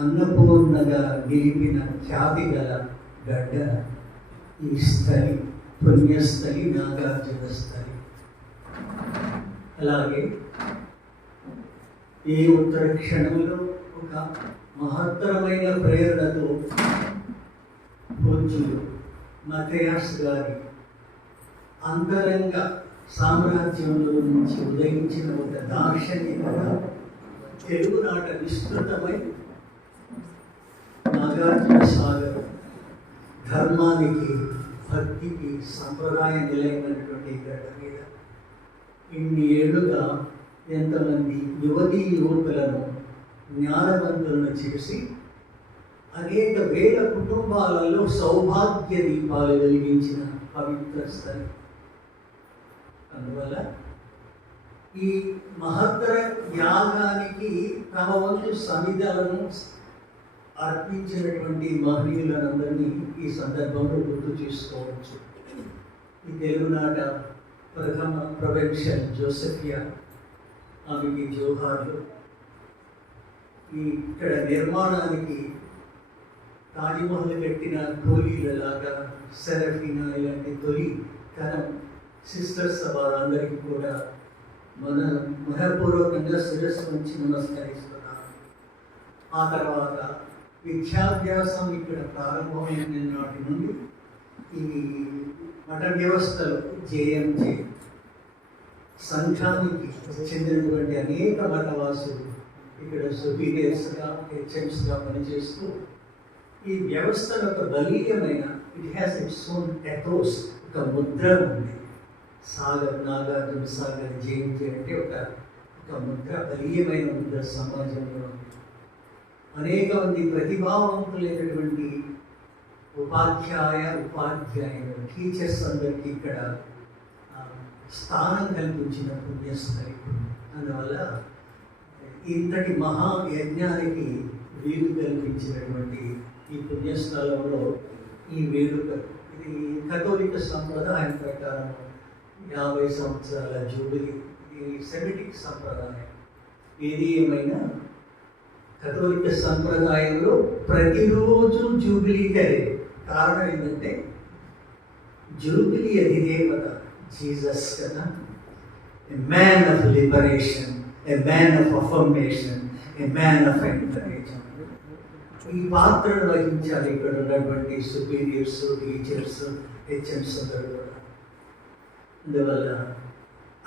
అన్నపూర్ణగా నిలిపిన ఖ్యాతి గల గడ్డ ఈ స్థలి, పుణ్యస్థలి, నాగార్జున స్థలి. అలాగే ఈ ఉత్తర క్షణంలో ఒక మహత్తరమైన ప్రేరణతో పూజ్యులు మతయాస్ గారి అంతరంగ సామ్రాజ్యంలో నుంచి ఉదయించిన ఒక దార్శనికత తెలుగునాట విస్తృతమై నాగార్జున సాగర్ ధర్మానికి, భక్తికి సంప్రదాయ నిలయమైనటువంటి గడ్డ మీద ఇన్ని ఏళ్ళుగా ఎంతమంది యువతీ యువకులను జ్ఞానవంతులను చేసి అనేక వేల కుటుంబాలలో సౌభాగ్య దీపాలు వెలిగించిన పవిత్ర స్థలం. అందువల్ల ఈ మహత్తర యాగానికి తమ వంతు సమిధలను అర్పించినటువంటి మహనీయులందరినీ ఈ సందర్భంలో గుర్తు చేసుకోవచ్చు. ఈ తెలుగునాట ప్రథమ ప్రొవిన్షియల్ జోసెఫియా, ఆమెకి జోహార్లు. ఈ ఇక్కడ నిర్మాణానికి తాజ్మహల్ కట్టిన కూలీలలాగా సెరఫీనా ఇలాంటి తొలి తరం సిస్టర్స్ వారందరికీ కూడా మనపూర్వకంగా శిరస్సు నుంచి నమస్కరిస్తున్నాను. ఆ తర్వాత విద్యాభ్యాసం ఇక్కడ ప్రారంభమైన నాటి నుండి ఈ మఠ వ్యవస్థలో జేఎంజే సంఘానికి చెందినటువంటి అనేక మఠవాసులు ఇక్కడ సుపీరియర్స్గా, హెచ్ఎంస్గా పనిచేస్తూ ఈ వ్యవస్థలో ఒక బలీయమైన, it has its own ethos, ఒక ముద్ర ఉంది. సాగర్, నాగార్జున సాగర్ జేఎంజే అంటే ఒక ముద్ర, బలీయమైన ముద్ర సమాజంలో ఉంది. అనేక మంది ప్రతిభావంతులైనటువంటి ఉపాధ్యాయులు, టీచర్స్ అందరికీ ఇక్కడ స్థానం కల్పించిన పుణ్యస్థలి. అందువల్ల ఇంతటి మహాయజ్ఞానికి వీలు కల్పించినటువంటి ఈ పుణ్యస్థలంలో ఈ వేడుక, ఇది కథోలిక సంప్రదాయం ప్రకారం 50 సంవత్సరాల జూబిలీ, ఇది సెమిటిక్ సంప్రదాయం. ఏది ఏమైనా కథోలిక సంప్రదాయంలో ప్రతిరోజు జూబిలీ కరే. కారణం ఏంటంటే జూబిలీ అధిదేవత జీసస్ కదా, a man of liberation, a man of affirmation, a man of encouragement. ఈ పాత్రను వహించాలి ఇక్కడ ఉన్నటువంటి సుపీరియర్స్, టీచర్స్, హెచ్ఎంస్ అందరూ కూడా. అందువల్ల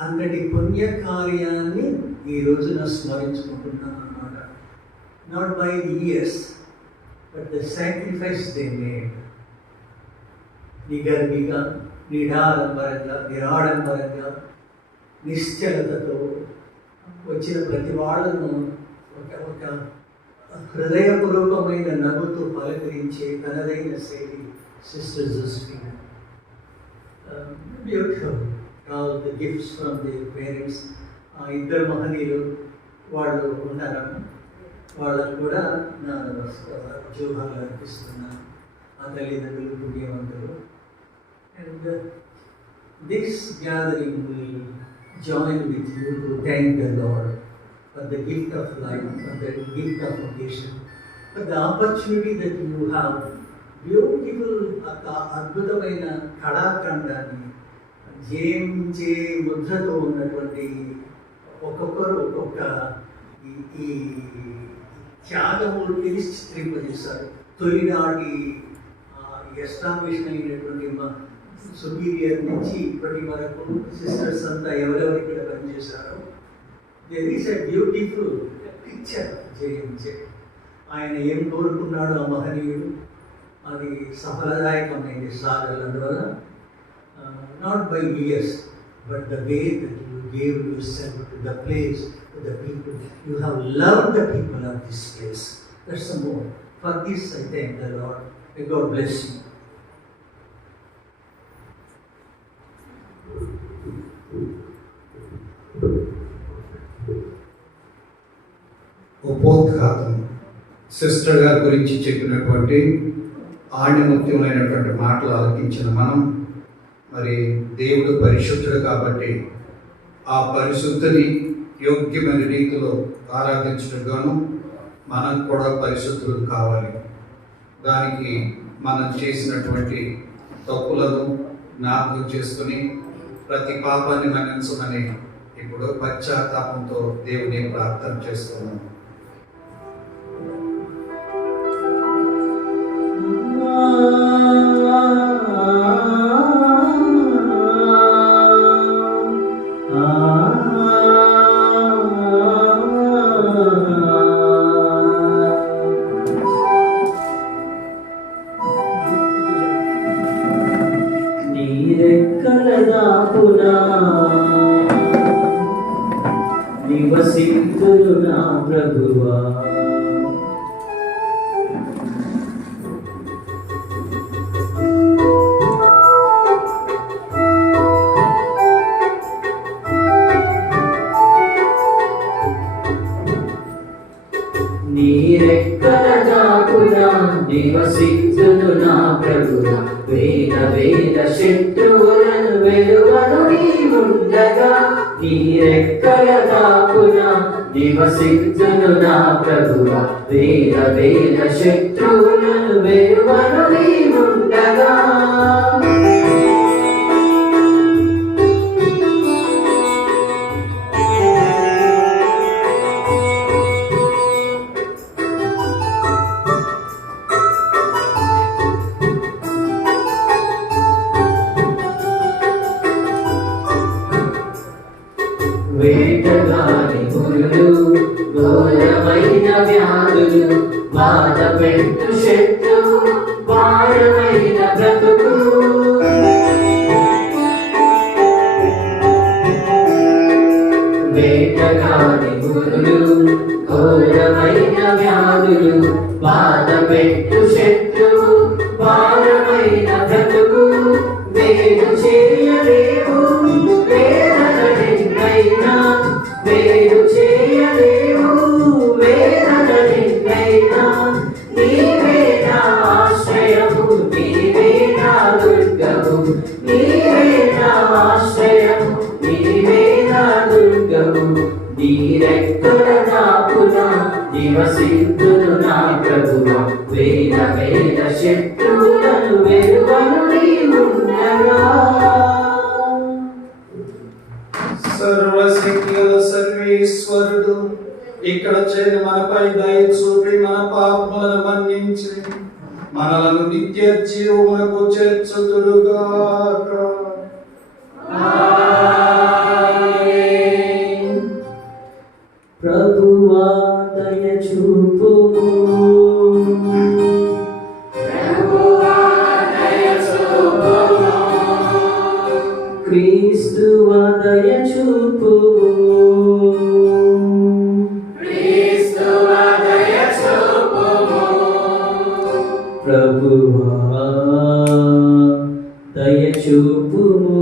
అంతటి పుణ్య కార్యాన్ని ఈ రోజున స్మరించుకుంటున్నాను అన్నమాట. Not by the years, but the sacrifice they made. నిగర్విగా, నిరాడంబరంగా, నిశ్చలతతో వచ్చిన ప్రతి వాళ్ళను ఒక హృదయపూర్వకమైన నవ్వుతో పలకరించే తనదైన శైలి sister Josephina. Beautiful. All the gifts from the parents. ఇద్దరు మహనీయులు వాళ్ళు ఉన్నారు, వాళ్ళకు కూడా నా జోహార్లు అర్పిస్తున్నాను. ఆ తల్లిదండ్రులు పుణ్యవంతులు. And this gathering will join with you to thank the Lord for the gift of life, for the gift of vocation, for the opportunity that you have. Beautiful, అద్భుతమైన కళాఖండాన్ని జేఎంజే ముద్రతో ఉన్నటువంటి ఒక్కొక్కరు ఒక్కొక్క ఈ త్యాగములు చిత్రింపజేశారు. తొలినాటి ఎస్టాబ్లిష్ అయినటువంటి సుపీరియర్ నుంచి ఇప్పటి వరకు sisters అంతా ఎవరెవరు ఇక్కడ పనిచేశారో, there is a beautiful picture JMJ. ఆయన ఏం కోరుకున్నాడు ఆ మహనీయుడు, అది సఫలదాయకమైంది సాగర్. అందువల్ల not by years, but the way that you gave yourself to the place, to the people. You have loved the people of this place. That's the more. For this I thank the Lord. May God bless you. ఉపోద్ఘాతం sister గారి గురించి చెప్పినటువంటి ఆణిముత్యమైనటువంటి మాటలు ఆలకించిన మనం, మరి దేవుడు పరిశుద్ధుడు కాబట్టి ఆ పరిశుద్ధిని యోగ్యమైన రీతిలో ఆరాధించడం గాను మనం కూడా పరిశుద్ధులు కావాలి. దానికి మనం చేసినటువంటి తప్పులను జ్ఞాపకం చేసుకుని ప్రతి పాపాన్ని మన్నించమని ఇప్పుడు పశ్చాత్తాపంతో దేవుని ప్రార్థన చేస్తున్నాం. నివసింతును నా ప్రభువా, నీ రెక్కల దాపునా నివసింతును నా ప్రభువా, వేల వేల శత్రువులను వెలువను నీవుండగా, నీ రెక్కల దాపునా నివసింతును నా ప్రభువా, వేల వేల శత్రువులను వెలువను నీవుండగా. వేటగాని పురులు, ఘోరమైన వ్యాధులు, బాధపెట్టు శత్రువు, భారమైన బ్రతుకు, వేటగాని పురులు, ఘోరమైన వ్యాధులు, బాధపెట్టు శత్రువు, భారమైన బ్రతుకు, వేరు చేయలేవు వేదనైనా, వేరు చేయలేవు వేదనైనా, నీవే నా ఆశ్రయము, నీవే నా దుర్గము, నీవే నా ఆశ్రయము, నీవే నా దుర్గము, నీ రెక్కల దాపునా నివసింతును నా ప్రభువా, వేల వేల శత్రువులను వెలువను నీవుండగా. సర్వశక్తుల సర్వేశ్వరుడు ఇక్కడ చేరి మనపై దయ చూపి మన పాపములను మన్నించి మనలను నిత్య జీవమునకు చేర్చుదురుగాక. ప్రభువా దయ చూపుము, క్రీస్తువా దయ చూపుము, ప్రభువా దయ చూపుము.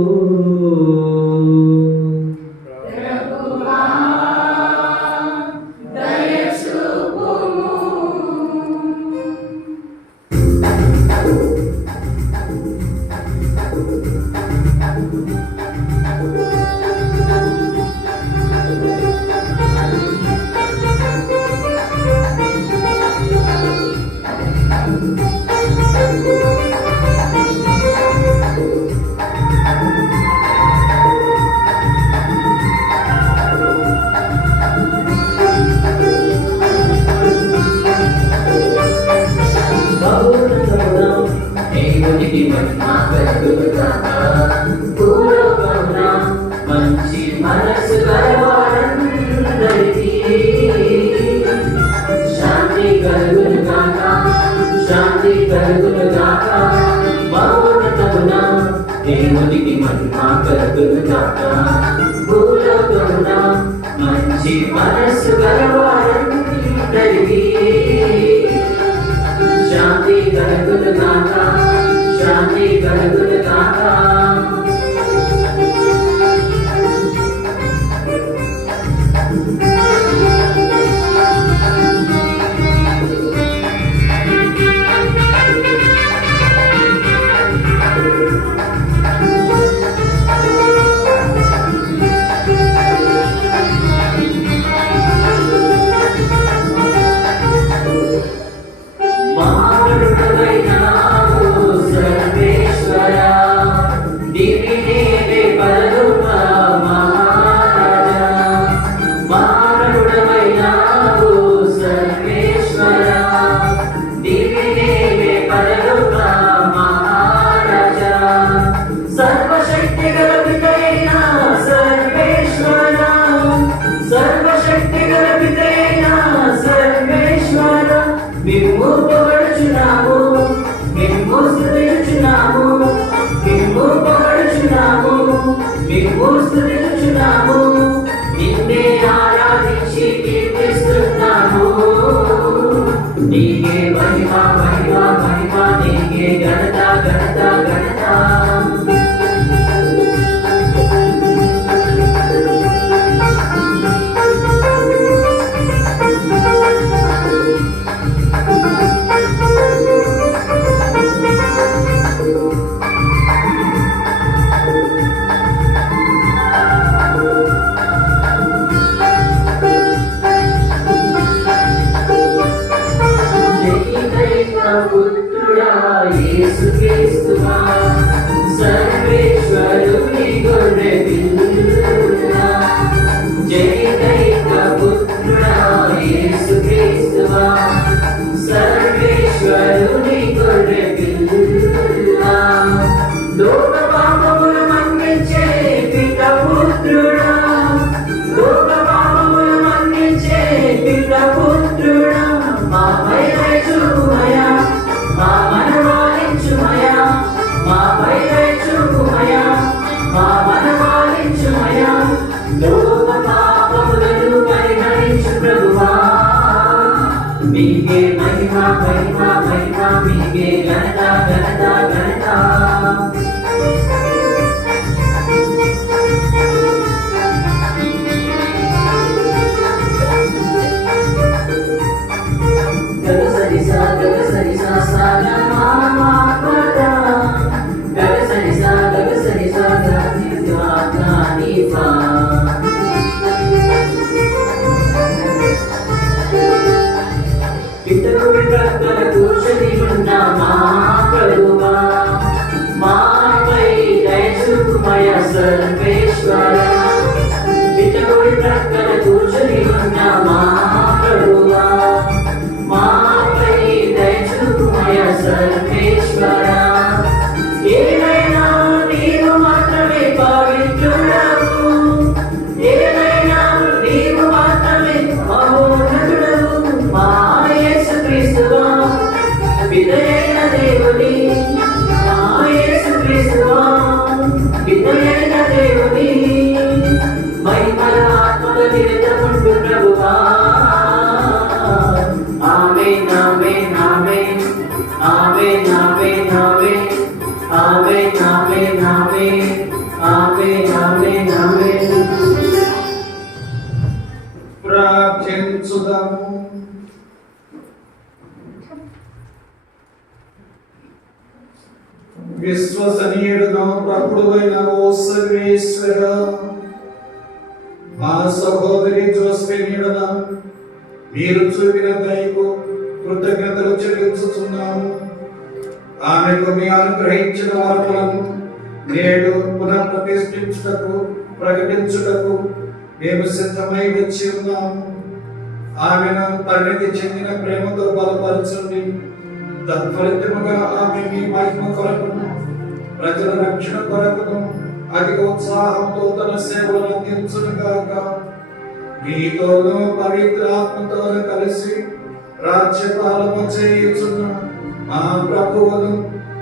మంచి మనసు గలవారందరికీ శాంతి కలుగును గాక, శాంతి కలుగును గాక, మౌనతమున దేవునికి మహిమ కలుగును గాక, భూలోకమున మంచి మనసు గలవారందరికీ శాంతి కలుగును గాక, శాంతి కలుగును గాక. మేము స్తుతించుచున్నాము, నిన్నే ఆరాధించి కీర్తిస్తున్నాము. నీకే మహిమ మహిమ మహిమ, నీకే ఘనత ఘనత ఘనత. పుత్రుడా యేసుక్రీస్తువా, సర్వేశ్వరుని గొర్రె పిల్లా. జైదైక పుత్రుడా యేసుక్రీస్తువా, సర్వేశ్వరుని గొర్రె పిల్లా. లోక పాపములు మన్నించే పిత పుత్రుడా, లోక పాపములు మన్నించే పిత పుత్రుడా. మాపై చూపుమయా, మా మనవాలించుమయా, మాపై చూపుమయా, మా మనవాలించుమయా. లోక పాపములను పరిహరించు ప్రభువా, మీకే మహిమ మహిమ మహిమ, మీకే ఘనత ఘనత ఘనత. పితరుడి ప్రక్కన కూర్చొని ఉన్న మా ప్రభువా, మాపై దయ చూపుమయ సర్వేశ్వర. పితరుడి ప్రక్కన కూర్చొని ఉన్న మా ప్రభువా, మాపై దయ చూపుమయ సర్వేశ్వర. ఏదైనా నీవు మాత్రమే పవిత్రుడవు, ఏదైనా నీవు మాత్రమే మహోన్నతుడవు. మా యేసుక్రీస్తువా, పితయైన దేవుని, మా యేసుక్రీస్తువా, పితయైన దేవుని. మహిమల ఆత్మల నిరతముండు ప్రభువా. ఆమేన్ ఆమేన్ ఆమేన్ ఆమేన్ ఆమేన్ ఆమేన్ ఆమేన్ ఆమేన్ ఆమేన్ ఆమేన్ ఆమేన్. ప్రార్థించుదాము. విశ్వసనీయుడును ప్రభుడైన ఓ సర్వేశ్వర, మా సహోదరి జోస్పెనీయుడన మీరు చూపిన దయకు కృతజ్ఞతలు చెల్లించుతున్నాము. ఆమెకు మీ అనుగ్రహించిన వార్తలను నేడు పునః ప్రతిష్ఠించుటకు ప్రకటించుటకు మేము సిద్ధమై వచ్చి ఉన్నాము. ఆమెను పరిణతి చెందిన ప్రేమతో బలపరచండి. తత్ఫలితముగా ఆమె మీ మహిమ కొరకును ప్రజల రక్షణ కొరకును అధిక ఉత్సాహంతో తన సేవలను అందించునుగాక. మీతోనూ పవిత్రాత్మతోనూ కలిసి రాజ్యపాలన చేయుచున్న మా ప్రభువును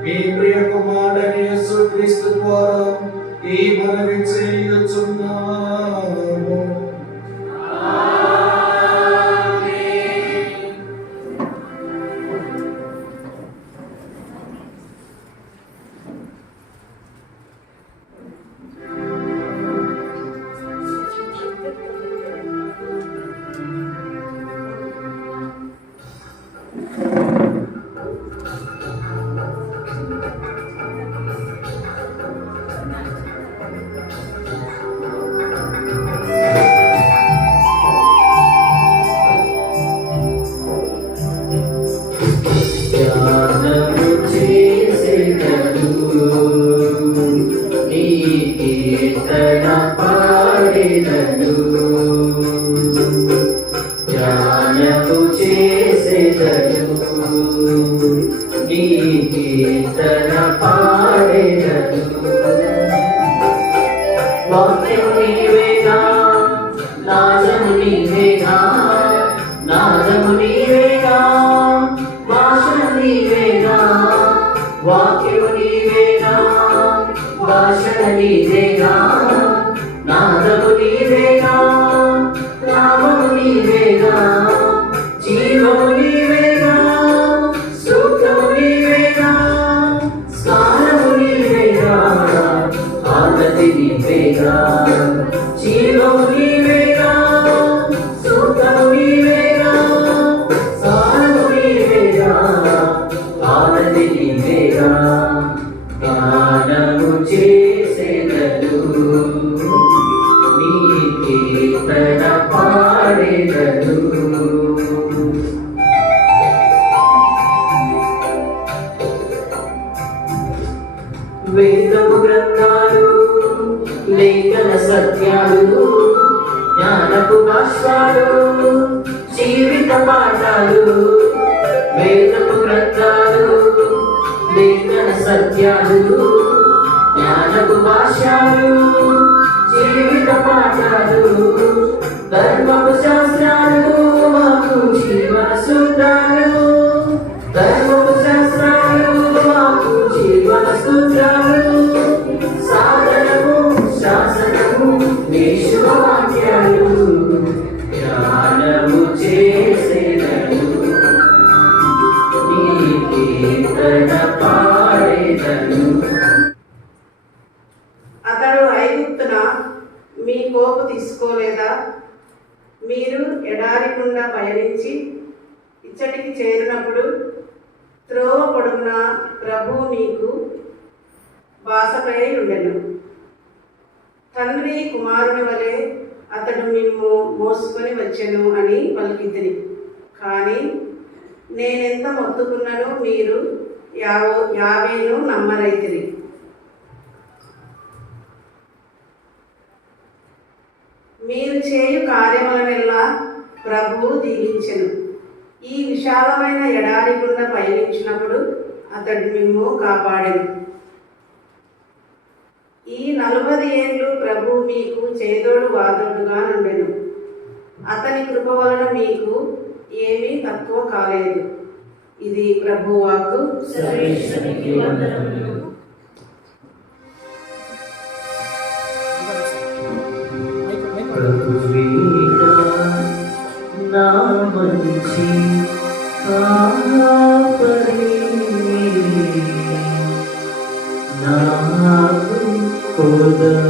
మీ ప్రియ కుమారుడైన యేసుక్రీస్తు ద్వారా ఈ మనవి చేయుచున్నాము. వాక్యము నీవేగా, భాష నీవేగా, సత్యాలు జ్ఞానపు భాష్యాలు జీవిత పాఠాలు వేదపు గ్రంథాలు లేఖన సత్యాలు జ్ఞానపు భాష్యాలు జీవిత పాఠాలు ధర్మపు శాస్త్రాలు మాకు జీవన సూత్రాలు ధర్మపు శాస్త్రాలు మాకు జీవన సూత్రాలు సాధనము శాసనము విశ్వవాక్యాలు జ్ఞానము చేసేదను నీ కీర్తన పాడేదను. అతడు ఐగుప్తున మీ కోపు తీసుకోలేదా? మీరు ఎడారి గుండా పయనించి ఇచ్చటికి చేరినప్పుడు త్రోవ పొడుగున ప్రభు మీకు బాసపై ఉండెను. తండ్రి కుమారుని వలె అతడు మిమ్ము మోసుకొని వచ్చెను అని పలికితిరి. కానీ నేనెంత మొత్తుకున్నను మీరు యావేను నమ్మరైతిరి. మీరు చేయు కార్యములనెల్లా ప్రభువు దీవించెను. ఈ విశాలమైన ఎడారి గుండా పయనించినప్పుడు అతడు మిమ్ము కాపాడెను. ఈ 40 ఏళ్ళు ప్రభు మీకు చేదోడు వాదోడుగా నుండెను. అతని కృప వలన మీకు ఏమీ తక్కువ కాలేదు. ఇది ప్రభు వాక్కు. సర్వేశ్వరునికి వందనములు. ప్రభువేగా నా మంచి కాపరి నాకు కొదవలేదుగా.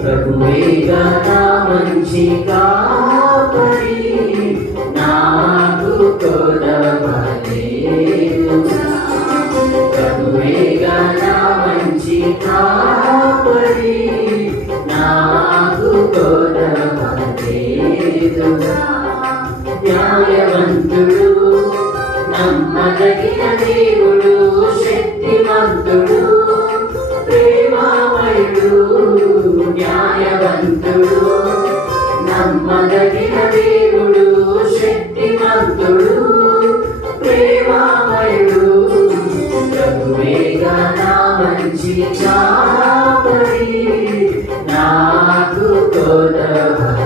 ప్రభువేగా నా మంచి కాపరి నాకు కొదవలేదుగా. ప్రభువేగా నా మంచి కాపరి నాకు కొదవలేదుగా. న్యాయవంతుడు నమ్మదగిన దేవుడు శక్తిమంతుడు ప్రేమామయుడు న్యాయవంతుడు నమ్మదగిన దేవుడు శక్తిమంతుడు ప్రేమామయుడు ప్రభువేగా నా మంచి కాపరి నాకు కొదవలేదుగా.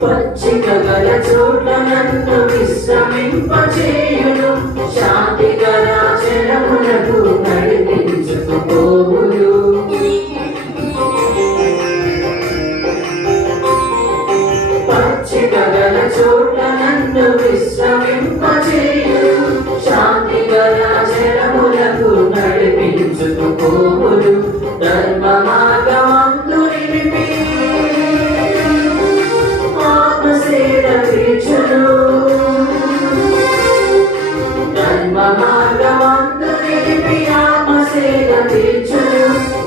పచ్చిక గల చోట్ల నన్ను విశ్రమింపచేయును శాంతి గల జలములకు నడిపించుకుపోవును. పచ్చిక గల చోట్ల నన్ను విశ్రమింపచేయును శాంతి గల జలములకు నడిపించుకుపోవును. ధర్మ మార్గమందు నిలిపి ధర్మ మార్గమందు నిలిపి ఆత్మసేద తీర్చును.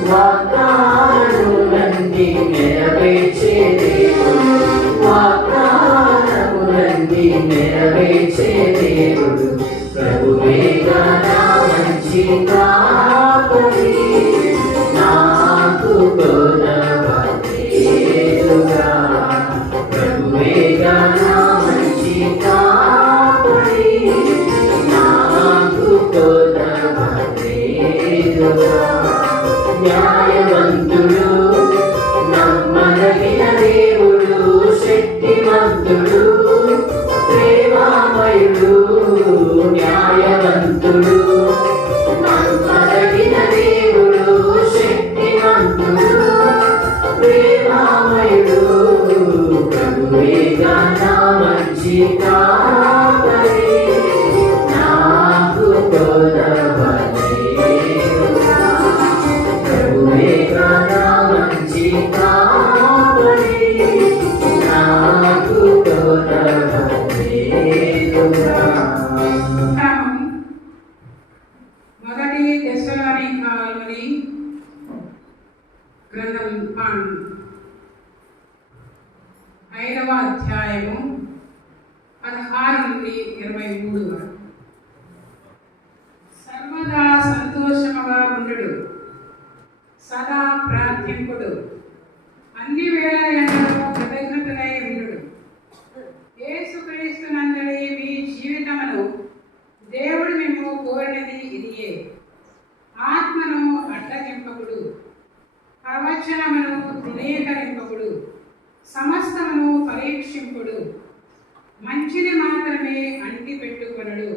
వాగ్దానములన్నీ నెరవేర్చే దేవుడు వాగ్దానములన్నీ నెరవేర్చే దేవుడు ప్రభువేగా నా మంచి కాపరి నాకు కొదవలేదుగా. ప్రభువేగా నా మంచి కాపరి నాకు కొదవలేదుగా. న్యాయవంతుడు కాపరి నాకు కొదవలేదురా. ప్రభువేగా నా మంచి కాపరి నాకు కొదవలేదురా. మొదటి తెస్సలోనికలోని గ్రంథం 5వ అధ్యాయము 16 నుండి 23 వరకు. సర్వదా సంతోషముగా ఉండుడు, సదా ప్రార్థింపుడు, అన్ని వేళలందు కృతజ్ఞతలై ఉండుడు. యేసుక్రీస్తునందలి మీ జీవితమును దేవుడు మేము కోరినది ఇదియే. ఆత్మను అడ్డగింపకుడు, ప్రవచనమును తృణీకరింపకుడు, సమస్తమును పరీక్షింపుడు, మంచిని మాత్రమే అంటిపెట్టుకొనుడు,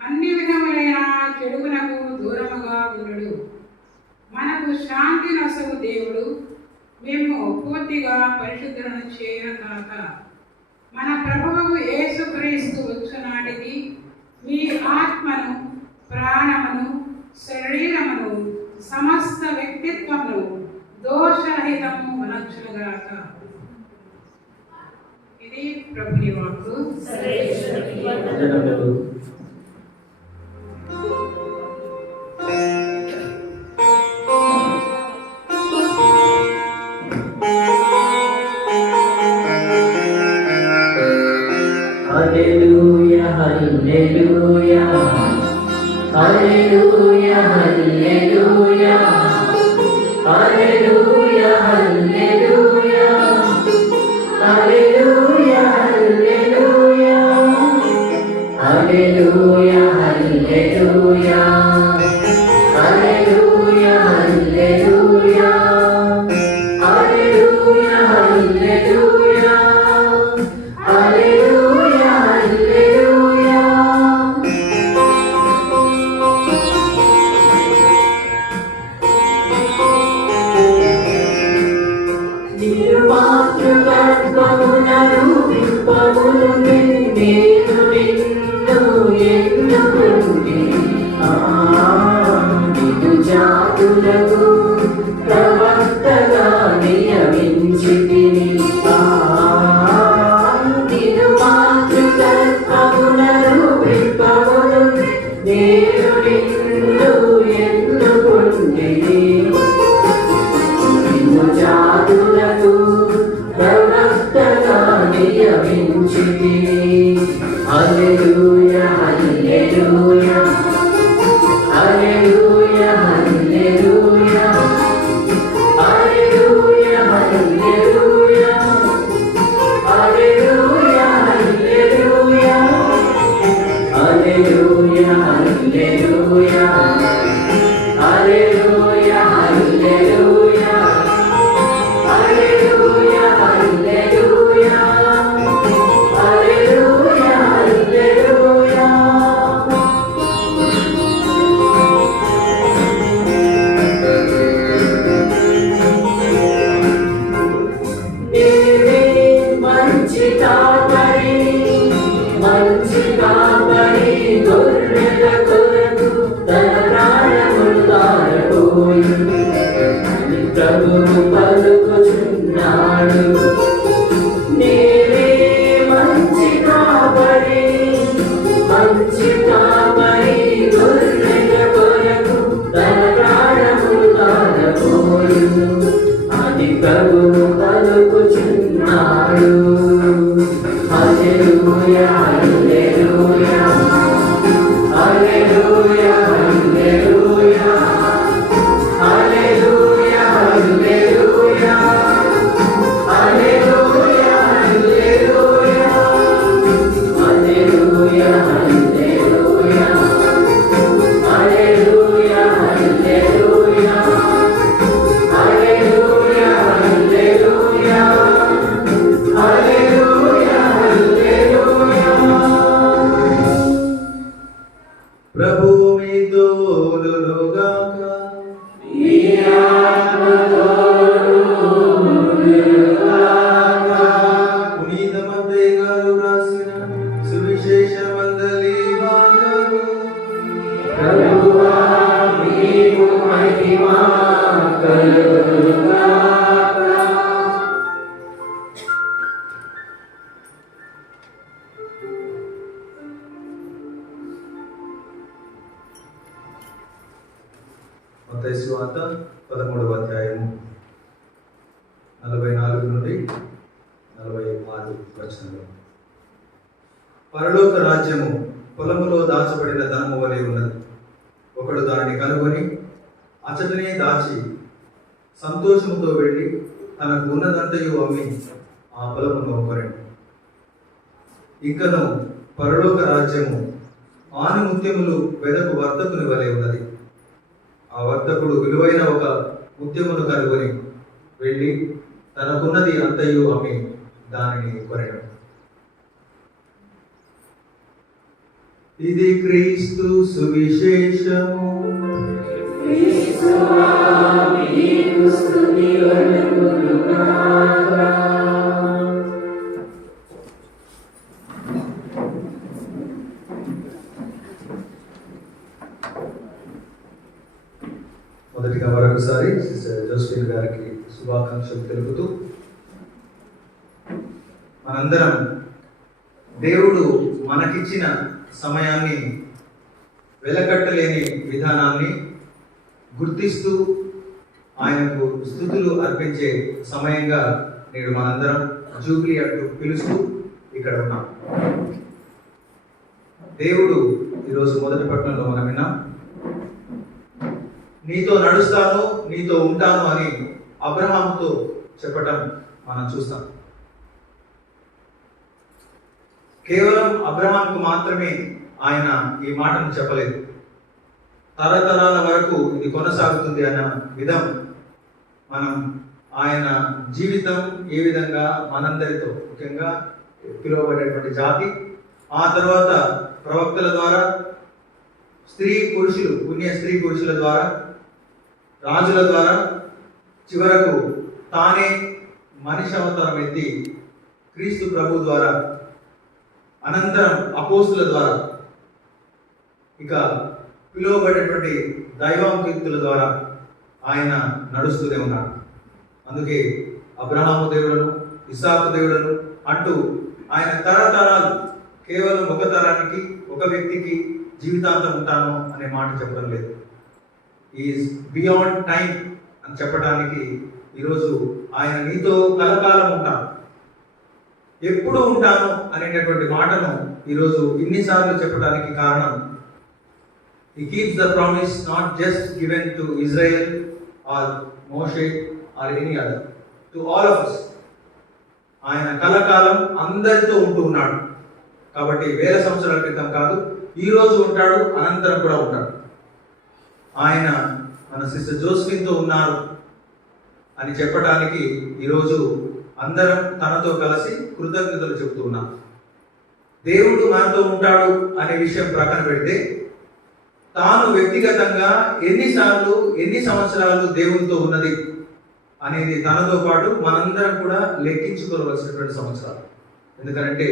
అన్ని విధములైన చెడుగునకు దూరముగా ఉండుడు. మనకు శాంతి నొసగు దేవుడు మేము పూర్తిగా పరిశుద్ధులను చేయను కాక. మన ప్రభువు యేసుక్రీస్తు వచ్చునాటికి మీ ఆత్మను, ప్రాణమును, శరీరమును, సమస్త వ్యక్తిత్వమును దోషరహితము మనర్చునుగాక. ఇది ప్రభుని వాక్కు. వందనములు. హల్లెలూయా హల్లెలూయా హల్లెలూయా హల్లెలూయా హల్లెలూయా హల్లెలూయా హల్లెలూయా హల్లెలూయా హల్లెలూయా హల్లెలూయా హల్లెలూయా హల్లెలూయా హల్లెలూయా హల్లెలూయా హల్లెలూయా హల్లెలూయా. నిర్మాతృగర్భమునను విప్పములు నేను నిన్ను ఎన్నుకుంటి. నిన్ను జాతులకు ప్రవక్తగా నియమించితిని. నిన్ను మాతృగర్భమునను విప్పములు నేను నిన్ను ఎన్నుకుంటిని. నిన్ను జాతులకు ప్రవక్తగా నియమించితిని. హల్లెలూయా హల్లెలూయా హల్లెలూయా హల్లెలూయా హల్లెలూయా హల్లెలూయా హల్లెలూయా హల్లెలూయా హల్లెలూయా హల్లెలూయా హల్లెలూయా హల్లెలూయా హల్లెలూయా హల్లెలూయా హల్లెలూయా హల్లెలూయా. నీవే మంచి కాపరి, మంచి కాపరి, గొర్రెల కొరకు తన ప్రాణములు దారపోయింది అని ప్రభువు పలుకుచున్నాడు. నీవే మంచి కాపరి, మంచి కాపరి, గొర్రెల కొరకు తన ప్రాణములు దారపోయింది అని ప్రభువు పలుకుచున్నాడు. హల్లెలూయా హల్లెలూయా హల్లెలూయా హల్లెలూయా హల్లెలూయా హల్లెలూయా హల్లెలూయా హల్లెలూయా హల్లెలూయా హల్లెలూయా హల్లెలూయా హల్లెలూయా హల్లెలూయా హల్లెలూయా హల్లెలూయా హల్లెలూయా. ప్రభువు మీ సువిశేషమందలి భాగము ప్రభువా నీకు మహిమ కలుగుగాక. మత్తయి సువార్త 13వ అధ్యాయము 44 నుండి 46 వచనాలు. పరలోక రాజ్యము పొలములో దాచబడిన ధనము వలె ఉన్నది. ఒకడు దానిని కనుగొని అచటనే దాచి సంతోషముతో వెళ్ళి తనకు ఉన్నదంతయు అమ్మి ఆ పొలమును కొనెను. ఇంకను పరలోక రాజ్యము ఆనుముత్యములు వెదకు వర్తకుని వలె ఉన్నది. ఆ వర్తకుడు విలువైన ఒక ముత్యమును కనుగొని వెళ్ళి తనకున్నది అంతయు అమ్మి దానిని కొనెను. ఇది క్రీస్తు సువిశేషము. క్రీస్తువా నీకు స్తుతి కలుగుగాక. మొదటిగా మరొకసారి సిస్టర్ జోస్ఫిన్ గారికి శుభాకాంక్షలు తెలుపుతూ, మనందరం దేవుడు మనకిచ్చిన సమయాన్ని వెలకట్టలేని విధానాన్ని గుర్తిస్తూ ఆయనకు స్తుతులు అర్పించే సమయంగా నేడు మనందరం జూబ్లీ అంటూ పిలుస్తూ ఇక్కడ ఉన్నాం. దేవుడు ఈరోజు మొదటి పట్టణంలో మనం విన్నాం, నీతో నడుస్తాను నీతో ఉంటాను అని అబ్రహాముతో చెప్పటం మనం చూస్తాం. కేవలం అబ్రహాంకు మాత్రమే ఆయన ఈ మాటను చెప్పలేదు, తరతరాల వరకు ఇది కొనసాగుతుంది అన్న విధం మనం ఆయన జీవితం ఏ విధంగా మనందరితో ముఖ్యంగా పిలువబడేటువంటి జాతి, ఆ తర్వాత ప్రవక్తల ద్వారా, స్త్రీ పురుషులు పుణ్య స్త్రీ పురుషుల ద్వారా, రాజుల ద్వారా, చివరకు తానే మనిషి అవతారం ఎత్తి క్రీస్తు ప్రభు ద్వారా, అనంతరం అపోస్తుల ద్వారా, ఇక పిలువబడేటువంటి దైవాంకితుల ద్వారా ఆయన నడుస్తూనే ఉన్నాడు. అందుకే అబ్రహాము దేవుడను, ఇస్సాకు దేవుడను అంటూ ఆయన తరతరాలు కేవలం ఒక తరానికి ఒక వ్యక్తికి జీవితాంతం ఉంటాను అనే మాట చెప్పడం లేదు. ఈజ్ బియాండ్ టైం అని చెప్పడానికి ఈరోజు ఆయన నీతో కలకాలం ఉంటాను, ఎప్పుడు ఉంటాను అనేటటువంటి మాటను ఈరోజు ఇన్నిసార్లు చెప్పడానికి కారణం, he keeps the promise not just given to Israel or Moshe or any other, to all of us. ఆయన కలకాలం అందరితో ఉంటూ ఉన్నాడు. కాబట్టి వేల సంవత్సరాల క్రితం కాదు, ఈ రోజు ఉంటాడు, అనంతరం కూడా ఉంటాడు. ఆయన మన సిస్టర్ జోస్ఫిన్తో ఉన్నారు అని చెప్పడానికి ఈరోజు అందరం తనతో కలిసి కృతజ్ఞతలు చెబుతూ ఉన్నాం. దేవుడు మనతో ఉంటాడు అనే విషయం ప్రక్కన పెడితే, తాను వ్యక్తిగతంగా ఎన్నిసార్లు ఎన్ని సంవత్సరాలు దేవునితో ఉన్నది అనేది తనతో పాటు మనందరం కూడా లెక్కించుకోవలసినటువంటి సంవత్సరాలు. ఎందుకంటే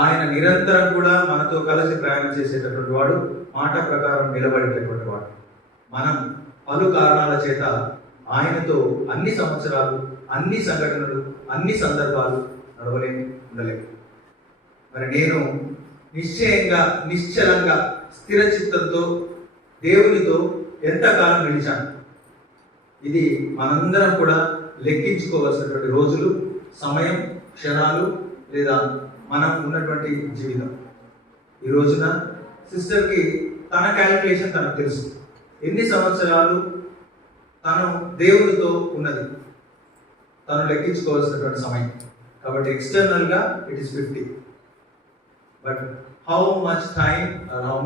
ఆయన నిరంతరం కూడా మనతో కలిసి ప్రయాణం చేసేటటువంటి వాడు, మాట ప్రకారం నిలబడేటటువంటి వాడు. మనం పలు కారణాల చేత ఆయనతో అన్ని సంవత్సరాలు, అన్ని సంఘటనలు, అన్ని సందర్భాలు నడవలేము, ఉండలేము. మరి నేను నిశ్చయంగా, నిశ్చలంగా, స్థిర చిత్తంతో దేవునితో ఎంతకాలం నిలిచాను, ఇది మనందరం కూడా లెక్కించుకోవాల్సినటువంటి రోజులు, సమయం, క్షణాలు, లేదా మనం ఉన్నటువంటి జీవితం. ఈ రోజున సిస్టర్కి తన క్యాలిక్యులేషన్ తనకు తెలుసు, ఎన్ని సంవత్సరాలు తను దేవునితో ఉన్నది తను లెక్కించుకోవాల్సినటువంటి సమయం. కాబట్టి ఎక్స్టర్నల్గా it is 50, but how much time or how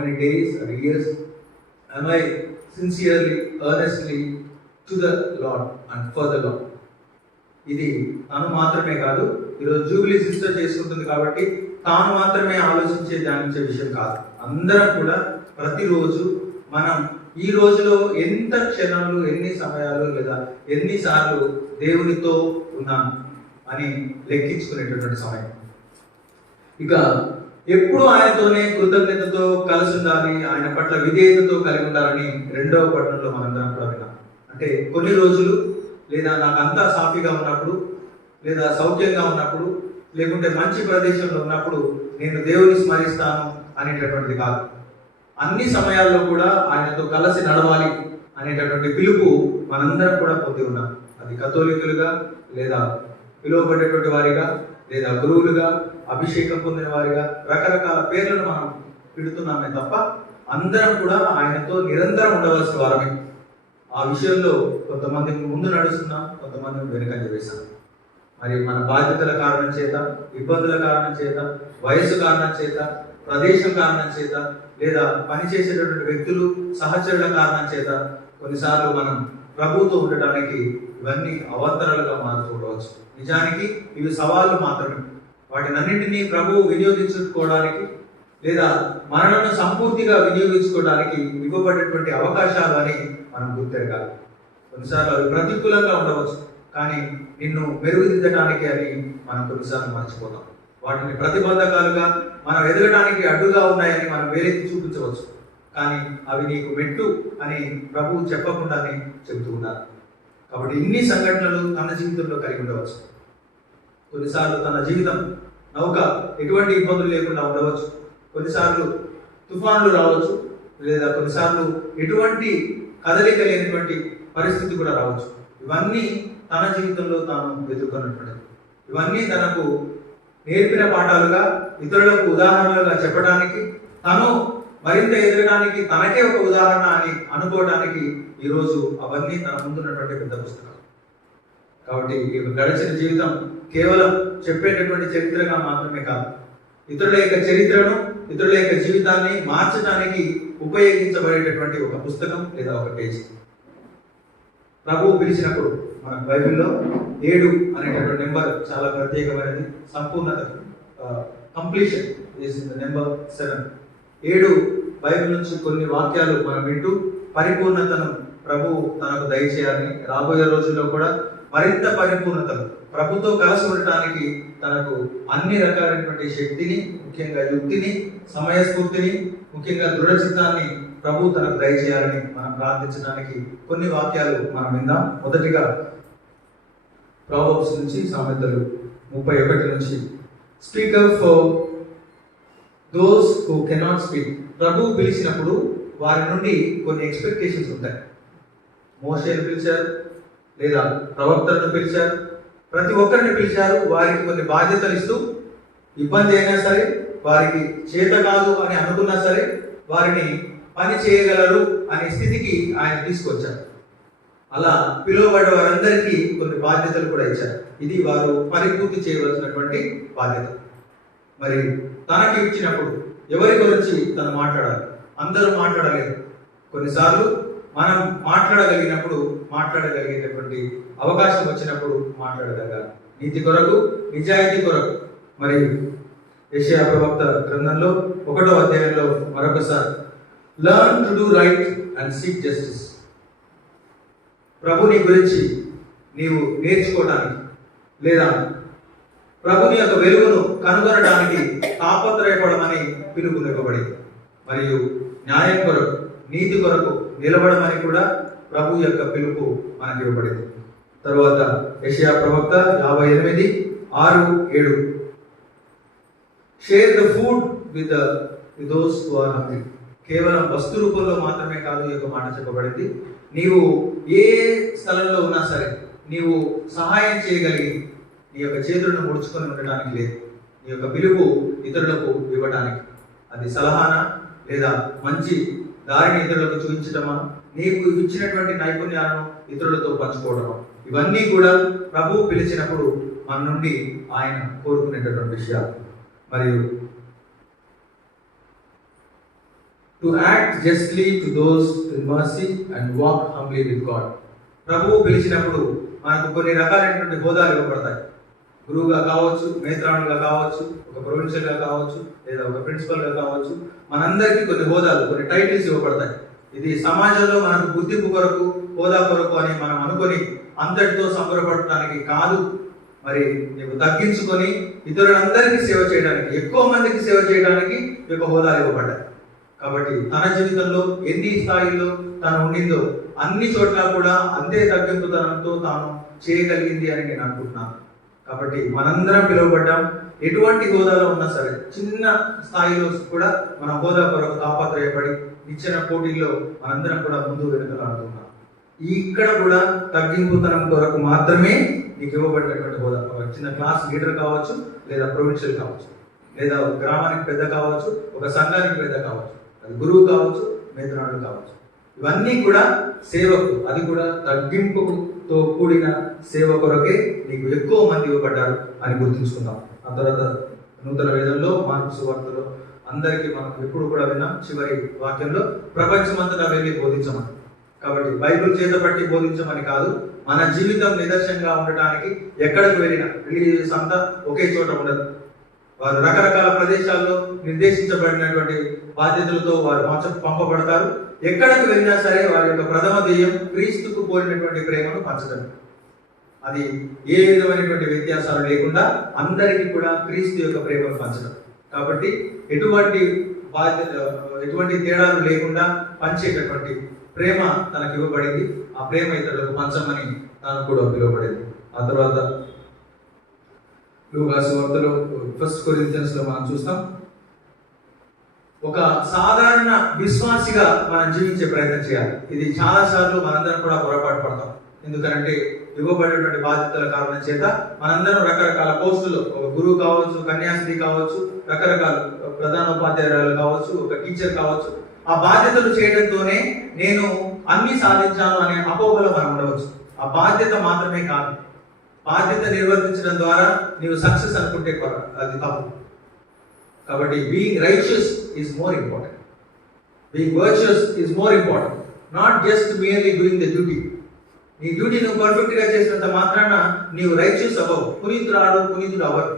many days or years am I sincerely, earnestly to the Lord and for the Lord? ఇది తాను మాత్రమే కాదు, ఈరోజు జూబ్లీ సిస్టర్ చేసుకుంటుంది కాబట్టి తాను మాత్రమే ఆలోచించే, ధ్యానించే విషయం కాదు. అందరం కూడా ప్రతిరోజు మనం ఈ రోజులో ఎంత క్షణాలు, ఎన్ని సమయాలు, లేదా ఎన్నిసార్లు దేవునితో ఉన్నాం అని లెక్కించుకునేటటువంటి సమయం. ఇక ఎప్పుడు ఆయనతోనే కృతజ్ఞతతో కలిసి ఉండాలి, ఆయన పట్ల విధేయతతో కలిగి ఉండాలని 2వ పట్టణంలో మనందరం కూడా విన్నాం. అంటే కొన్ని రోజులు లేదా నాకు అంతా సాఫీగా ఉన్నప్పుడు, లేదా సౌఖ్యంగా ఉన్నప్పుడు, లేకుంటే మంచి ప్రదేశంలో ఉన్నప్పుడు నేను దేవుని స్మరిస్తాను అనేటటువంటిది కాదు. అన్ని సమయాల్లో కూడా ఆయనతో కలిసి నడవాలి అనేటటువంటి పిలుపు మనందరం కూడా పొంది ఉన్నాం. అది కథోలికులుగా, లేదా పిలువబడేటువంటి వారిగా, లేదా గురువులుగా, అభిషేకం పొందిన వారిగా, రకరకాల పేర్లను మనం పెడుతున్నామే తప్ప అందరం కూడా ఆయనతో నిరంతరం ఉండవలసిన వారమే. ఆ విషయంలో కొంతమంది ముందు నడుస్తున్నాం, కొంతమంది వెనుకంజ వేశాం. మరి మన బాధ్యతల కారణం చేత, ఇబ్బందుల కారణం చేత, వయసు కారణం చేత, ప్రదేశం కారణం చేత, లేదా పనిచేసేటటువంటి వ్యక్తులు, సహచరుల కారణం చేత కొన్నిసార్లు మనం ప్రభువుతో ఉండటానికి ఇవన్నీ అవాంతరాలుగా మారుతుండవచ్చు. నిజానికి ఇవి సవాళ్ళు మాత్రమే. వాటినన్నింటినీ ప్రభువు వినియోగించుకోవడానికి, లేదా మనలను సంపూర్తిగా వినియోగించుకోవడానికి ఇవ్వబడేటువంటి అవకాశాలు అని మనం గుర్తెరగాలి. కొన్నిసార్లు అవి ప్రతికూలంగా ఉండవచ్చు, కానీ నిన్ను మెరుగుదిద్దడానికి అని మనం కొన్నిసార్లు మర్చిపోతాం. వాటిని ప్రతిబంధకాలుగా, మనం ఎదగడానికి అడ్డుగా ఉన్నాయని మనం వేలెత్తి చూపించవచ్చు, కానీ అవి నీకు మెట్టు అని ప్రభువు చెప్పకుండానే చెబుతూ ఉన్నారు. కాబట్టి ఇన్ని సంఘటనలు తన జీవితంలో కలిగి ఉండవచ్చు. కొన్నిసార్లు తన జీవితం నౌక ఎటువంటి ఇబ్బందులు లేకుండా ఉండవచ్చు, కొన్నిసార్లు తుఫాన్లు రావచ్చు, లేదా కొన్నిసార్లు ఎటువంటి కదలిక లేనటువంటి పరిస్థితి కూడా రావచ్చు. ఇవన్నీ తన జీవితంలో తాను ఎదుర్కొన్నటువంటిది. ఇవన్నీ తనకు నేర్పిన పాఠాలుగా, ఇతరులకు ఉదాహరణలుగా చెప్పడానికి, తను మరింత ఎదగడానికి తనకే ఒక ఉదాహరణ అని అనుకోవడానికి ఈరోజు అవన్నీ తన ముందున్నటువంటి పెద్ద పుస్తకాలు. కాబట్టి ఈ గడిచిన జీవితం కేవలం చెప్పేటటువంటి చరిత్రగా మాత్రమే కాదు, ఇతరుల యొక్క చరిత్రను, ఇతరుల యొక్క జీవితాన్ని మార్చడానికి ఉపయోగించబడేటటువంటి ఒక పుస్తకం లేదా ఒక పేజీ. ప్రభువు పిలిచినప్పుడు మన బైబిల్లో 7 అనేటటువంటి నెంబర్ చాలా ప్రత్యేకమైనది. సంపూర్ణత, completion is the number 7. 7 Bible నుంచి కొన్ని వాక్యాలు మనం వింటూ పరిపూర్ణతను ప్రభువు తనకు దయచేయాలని, రాబోయే రోజుల్లో కూడా మరింత పరిపూర్ణతను, ప్రభుతో కలిసి ఉండటానికి తనకు అన్ని రకాలైనటువంటి శక్తిని, ముఖ్యంగా యుక్తిని, సమయస్ఫూర్తిని, ముఖ్యంగా దృఢచిత్తాన్ని ప్రభు తనకు దయచేయాలని మనం ప్రార్థించడానికి కొన్ని వాక్యాలు మనం విందాం. మొదటిగా ప్రావర్బ్స్ నుంచి, సామెతలు 31 నుంచి. Speaker for those who cannot speak. ప్రభువు పిలిచినప్పుడు వారి నుండి కొన్ని ఎక్స్పెక్టేషన్స్ ఉంటాయి. మోషేను పిలిచారు, లేదా ప్రవక్తలను పిలిచారు, ప్రతి ఒక్కరిని పిలిచారు. వారికి కొన్ని బాధ్యతలు ఇస్తూ, ఇబ్బంది అయినా సరే, వారికి చేత కాదు అని అనుకున్నా సరే, వారిని పని చేయగలరు అనే స్థితికి ఆయన తీసుకొచ్చారు. అలా పిలువబడ్డ వారందరికీ కొన్ని బాధ్యతలు కూడా ఇచ్చారు. ఇది వారు పరిపూర్తి చేయవలసినటువంటి బాధ్యత. మరి తనకి ఇచ్చినప్పుడు ఎవరి గురించి తను మాట్లాడాలి? అందరూ మాట్లాడలేదు. కొన్నిసార్లు మనం మాట్లాడగలిగినప్పుడు, మాట్లాడగలిగేటటువంటి అవకాశం వచ్చినప్పుడు మాట్లాడగలగాలి. నీతి కొరకు, నిజాయితీ కొరకు. మరి యెషయా ప్రవక్త గ్రంథంలో 1వ అధ్యాయంలో మరొకసారి, learn to do right and seek justice. ప్రభుని గురించి నీవు నేర్చుకోవడానికి, లేదా ప్రభుని యొక్క వెలుగును కనుగొనడానికి తాపత్రయపడమని పిలుపునివ్వబడింది. మరియు న్యాయం కొరకు, నీతి కొరకు నిలబడమని కూడా ప్రభు యొక్క పిలుపు మనకి ఇవ్వబడింది. తరువాత యెషయా ప్రవక్త 58:6-7, share the food with those who are hungry. కేవలం వస్తు రూపంలో మాత్రమే కాదు ఈ యొక్క మాట చెప్పబడింది. నీవు ఏ స్థలంలో ఉన్నా సరే, నీవు సహాయం చేయగలిగి నీ యొక్క చేతులను ముడుచుకొని ఉండడానికి లేదు. నీ యొక్క పిలుపు ఇతరులకు ఇవ్వడానికి, అది సలహానా, లేదా మంచి దారిని ఇతరులకు చూపించడమా, నీకు ఇచ్చినటువంటి నైపుణ్యాలను ఇతరులతో పంచుకోవడమా, ఇవన్నీ కూడా ప్రభువు పిలిచినప్పుడు మన నుండి ఆయన కోరుకునేటటువంటి విషయాలు. మరియు to act justly to those in mercy and walk humbly with God. ప్రభువు పిలిచినప్పుడు మనకు కొన్ని రకాలైనటువంటి హోదాలు ఇవ్వబడతాయి. గురువుగా కావచ్చు, మేత్రానుగా కావచ్చు, ఒక ప్రొవిన్షియల్గా కావచ్చు, లేదా ఒక ప్రిన్సిపల్గా కావచ్చు. మనందరికీ కొన్ని హోదాలు, కొన్ని టైటిల్స్ ఇవ్వబడతాయి. ఇది సమాజంలో మనకు గుర్తింపు కొరకు, హోదా కొరకు అని మనం అనుకొని అంతటితో సంబరపడటానికి కాదు. మరి నీవు తగ్గించుకొని ఇతరులందరికీ సేవ చేయడానికి, ఎక్కువ మందికి సేవ చేయడానికి ఈ యొక్క హోదాలు ఇవ్వబడ్డాయి. కాబట్టి తన జీవితంలో ఎన్ని స్థాయిల్లో తాను ఉండిందో అన్ని చోట్ల కూడా అంతే తగ్గింపుతనంతో తాను చేయగలిగింది అని నేను అనుకుంటున్నాను. కాబట్టి మనందరం పిలువబడ్డాం. ఎటువంటి హోదాలో ఉన్నా సరే, చిన్న స్థాయిలో కూడా మన హోదా కొరకు తాపత్రయపడి ఇచ్చిన పోటీల్లో మనందరం కూడా ముందు వెనుకలాడుతున్నాం. ఇక్కడ కూడా తగ్గింపుతనం కొరకు మాత్రమే నీకు ఇవ్వబడినటువంటి హోదా. ఒక చిన్న క్లాస్ లీడర్ కావచ్చు, లేదా ప్రొవిన్షియల్ కావచ్చు, లేదా ఒక గ్రామానికి పెద్ద కావచ్చు, ఒక సంఘానికి పెద్ద కావచ్చు, అది గురువు కావచ్చు, మేధనాడు కావచ్చు. ఇవన్నీ కూడా సేవకు, అది కూడా తగ్గింపుతో కూడిన సేవ కొరకే నీకు ఎక్కువ మంది ఇవ్వబడ్డారు అని గుర్తుంచుకుందాం. ఆ తర్వాత నూతన వేదంలో, మార్కు సువార్తలో అందరికీ మనం ఎప్పుడు కూడా విన్నాం, చివరి వాక్యంలో ప్రపంచమంతటా వెళ్ళి బోధించమని. కాబట్టి బైబిల్ చేత పట్టి బోధించమని కాదు, మన జీవితం నిదర్శనంగా ఉండటానికి ఎక్కడికి వెళ్ళినా, రిలీజియస్ అంతా ఒకే చోట ఉండదు. వారు రకరకాల ప్రదేశాల్లో నిర్దేశించబడినటువంటి బాధ్యతలతో వారు పంపబడతారు. ఎక్కడికి వెళ్ళినా సరే వారి యొక్క ప్రథమ ధ్యేయం క్రీస్తుకు పోలినటువంటి ప్రేమను పంచడం. అది ఏ విధమైనటువంటి వ్యత్యాసాలు లేకుండా అందరికీ కూడా క్రీస్తు యొక్క ప్రేమను పంచడం. కాబట్టి ఎటువంటి తేడాలు లేకుండా పంచేటటువంటి ప్రేమ తనకు ఇవ్వబడింది. ఆ ప్రేమ ఇతరులకు పంచమని తాను కూడా పిలువబడింది. ఆ తర్వాత లూకా సువార్తలో 1 కొరింథియన్స్ లో మనం చూస్తాం, ఒక సాధారణ విశ్వాసిగా మనం జీవించే ప్రయత్నం చేయాలి. ఇది చాలా సార్లు మనందరం కూడా పొరపాటు పడతాం. ఎందుకంటే ఇవ్వబడేటువంటి బాధ్యతల కారణం చేత మనందరం రకరకాల పోస్టులు, ఒక గురువు కావచ్చు, కన్యాస్త్రీ కావచ్చు, రకరకాల ప్రధానోపాధ్యాయురాలు కావచ్చు, ఒక టీచర్ కావచ్చు, ఆ బాధ్యతలు చేయడంతోనే నేను అన్ని సాధించాను అనే అపోహలో మనం ఉండవచ్చు. ఆ బాధ్యత మాత్రమే కాదు, బాధ్యత నిర్వర్తించడం ద్వారా నీవు సక్సెస్ అనుకుంటే అది తప్పు. కాబట్టి being righteous is more important, being virtuous is more important, not just merely doing the duty. నీ డ్యూటీ నువ్వు పర్ఫెక్ట్ గా చేసినంత మాత్రాన నీవు రైచియస్ అవ్వవు, పునీతుడు అవ్వరు.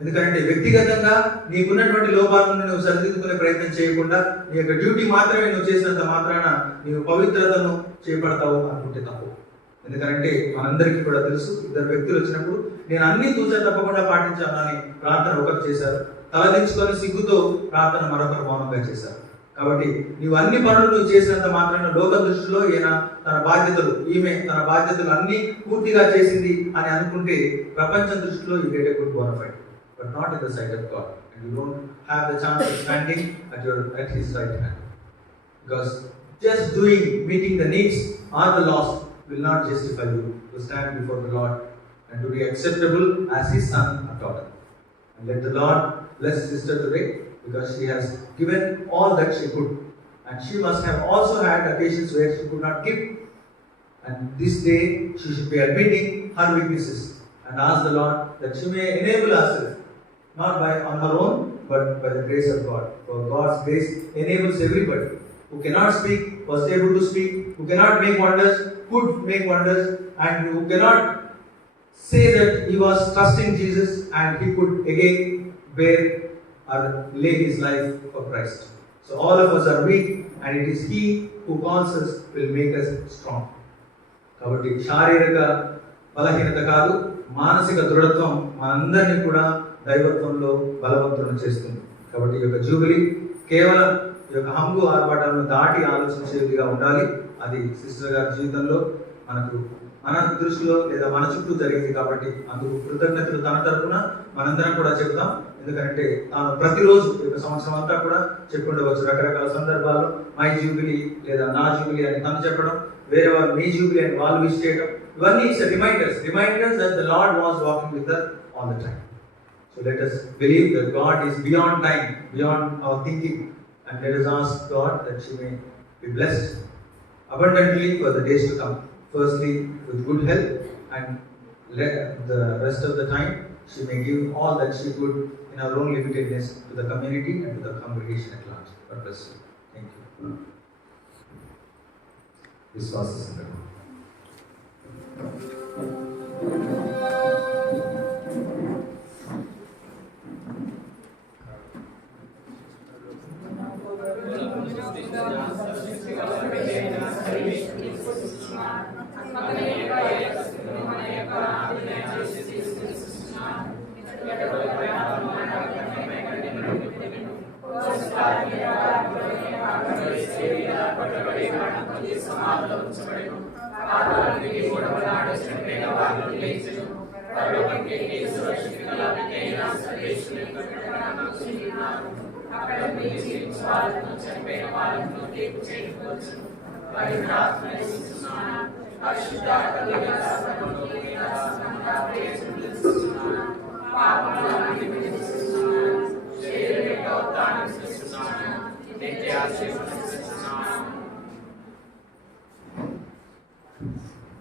ఎందుకంటే వ్యక్తిగతంగా నీకున్నటువంటి లోపాలను నువ్వు సరిదిద్దుకునే ప్రయత్నం చేయకుండా నీ యొక్క డ్యూటీ మాత్రమే నువ్వు చేసినంత మాత్రాన నీవు పవిత్రతను చేపడతావు అనుకుంటే తప్పు. ఎందుకంటే మనందరికీ కూడా తెలుసు, ఇద్దరు వ్యక్తులు వచ్చినప్పుడు నేను అన్ని తూచా తప్పకుండా పాటించాను అని ప్రార్థన ఒకరు చేశారు, తలదించుకొని సిగ్గుతో ప్రార్థన మరొకరు మౌనంగా చేశారు. కాబట్టి నీవు అన్ని పనులు నువ్వు చేసినంత మాత్రాన లోక దృష్టిలో ఈమె తన బాధ్యతలు అన్ని పూర్తిగా చేసింది అని అనుకుంటే ప్రపంచం దృష్టిలో you get a good bonafide, but not in the sight of God. And you don't have the chance of standing at his right hand. Because just meeting the needs or the lost will not justify you to stand before the Lord and to be acceptable as his son or daughter. And let the Lord bless sister today, because she has given all that she could, and she must have also had occasions where she could not give, and this day she should be admitting her weaknesses and ask the Lord that she may enable herself, not on her own but by the grace of God. For God's grace enables everybody. Who cannot speak was able to speak, who cannot make wonders could make wonders, and who cannot say that he was trusting Jesus and he could again bear or lay his life for Christ. So all of us are weak, and it is he who calls us will make us strong. కాబట్టి శారీరక బలహీనత కాదు, మానసిక దృఢత్వం మనందరినీ కూడా దైవత్వంలో బలవంతులను చేస్తుంది. కాబట్టి ఈ యొక్క జూబిలీ కేవలం ఈ యొక్క హంగు ఆర్భాటాలను దాటి ఆలోచించేదిగా ఉండాలి. అది సిస్టర్ గారి జీవితంలో మన దృష్టిలో లేదా మన చుట్టూ జరిగింది. కాబట్టి అందుకు కృతజ్ఞతలు తన తరపున మనందరం కూడా చెబుతాం. ఎందుకంటే తాను ప్రతిరోజు ఈ యొక్క సంవత్సరం అంతా కూడా చెప్పుకుండవచ్చు. రకరకాల సందర్భాల్లో మై జూబిలీ లేదా నా జూబిలీ అని తను చెప్పడం, వేరే వాళ్ళు మీ జూబిలీ అని వాళ్ళు విష్ చేయడం, ఇవన్నీ reminders that the Lord was walking with us all the time. So let us believe that God is beyond time, beyond our thinking, and let us ask God that she may be blessed abundantly for the days to come. Firstly, with good health, and let the rest of the time she may give all that she could in her own limitedness to the community and to the congregation at large. God bless you. Thank you. Viswasa Sangam. మన యొక్క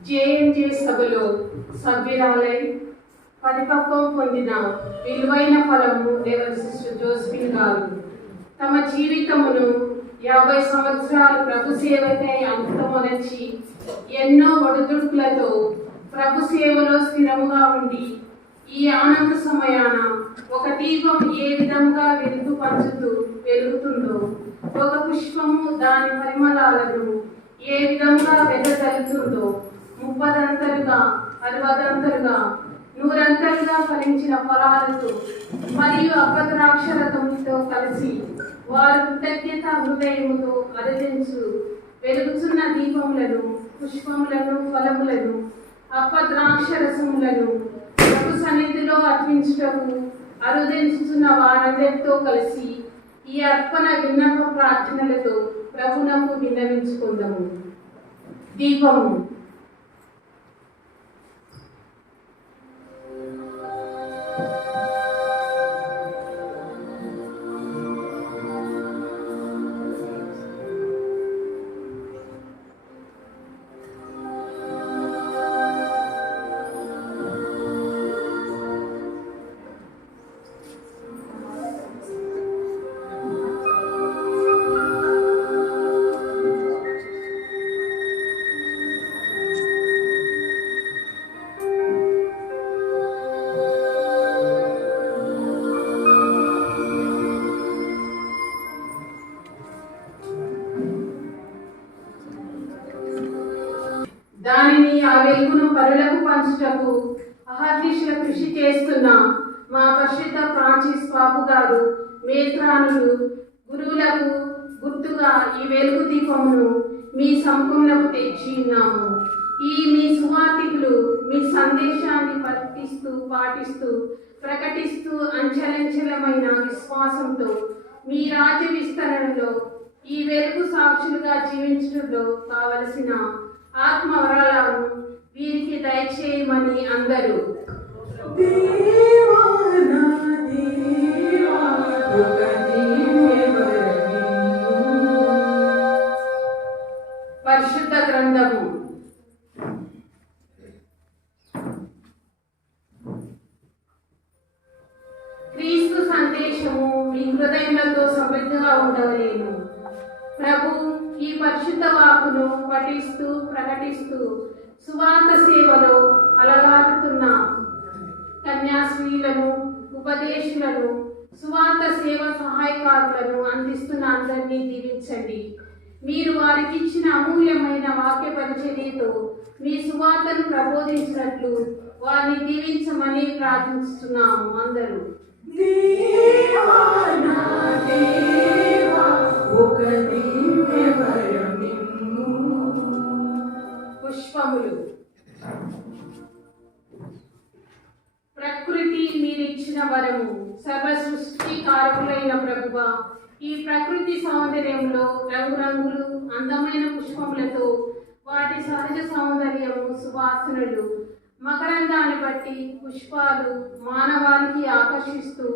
JMJ సభలో సభ్యురాలై పరిపక్వం పొందిన విలువైన ఫలము రేవల్ sister Josephine గారు తమ జీవితమును 50 సంవత్సరాలు ప్రభు సేవకై అంకితమొనర్చి ఎన్నో ఒడిదుడుకులతో ప్రభు సేవలో స్థిరముగా ఉండి ఈ ఆనంద సమయాన ఒక దీపం ఏ విధంగా వెలుగు పంచుతూ వెలుగుతుందో, ఒక పుష్పము దాని పరిమళాలను ఏ విధంగా వెదజల్లుతుందో 30 అంతలుగా 60 అంతలుగా 100 అంతలుగా ఫలించిన ఫలాలతో మరియు అపద్రాక్షరథంతో కలిసి వారు కృతజ్ఞత హృదయముతో అరదించు వెలుగుతున్న దీపములను, పుష్పములను, ఫలములను, అపద్రాక్షరసములను ప్రభు సన్నిధిలో అర్పించుటకు అరుదించుతున్న వారందరితో కలిసి ఈ అర్పణ విన్నప ప్రార్థనలతో ప్రభునకు విన్నవించుకుందాము. దీపము. దానిని ఆ వెలుగును పరులకు పంచుటకు అహర్నిశల కృషి చేస్తున్న మా పరిశుద్ధ ఫ్రాన్సిస్ పాపు గారు మేత్రానులు గురువులకు గుర్తుగా ఈ వెలుగు దీపమును మీ సంపూర్ణకు తెచ్చి ఉన్నాము. ఈ మీ సువార్తికులు మీ సందేశాన్ని పాటిస్తూ ప్రకటిస్తూ అంచెలంచెలమైన విశ్వాసంతో మీ రాజ్య విస్తరణలో ఈ వెలుగు సాక్షులుగా జీవించడంలో కావలసిన ఆత్మవరాలను వీరికి దయచేయమని అందరూ పరిశుద్ధ గ్రంథము. క్రీస్తు సందేశము మీ హృదయములతో సమృద్ధిగా ఉండవలేను. ప్రభు ఈ పరిశుద్ధ వాక్కును పఠిస్తూ ప్రకటిస్తూ సువార్త సేవలో అలవారుతున్న కన్యాశ్రీలను, ఉపదేశులను, సువార్త సేవ సహాయకారులను అందిస్తున్న అందరినీ దీవించండి. మీరు వారికి ఇచ్చిన అమూల్యమైన వాక్య పరిచర్యతో మీ సువార్తను ప్రబోధించినట్లు వారిని దీవించమని ప్రార్థిస్తున్నాము. అందరూ పుష్పములు. ప్రకృతి మీరిచ్చిన వరము. సర్వ సృష్టికారకులైన ప్రభువ, ఈ ప్రకృతి సౌందర్యంలో రంగురంగులు అందమైన పుష్పములతో వాటి సహజ సౌందర్యము, సువాసనలు, మకరందాన్ని బట్టి పుష్పాలు మానవాళికి ఆకర్షిస్తూ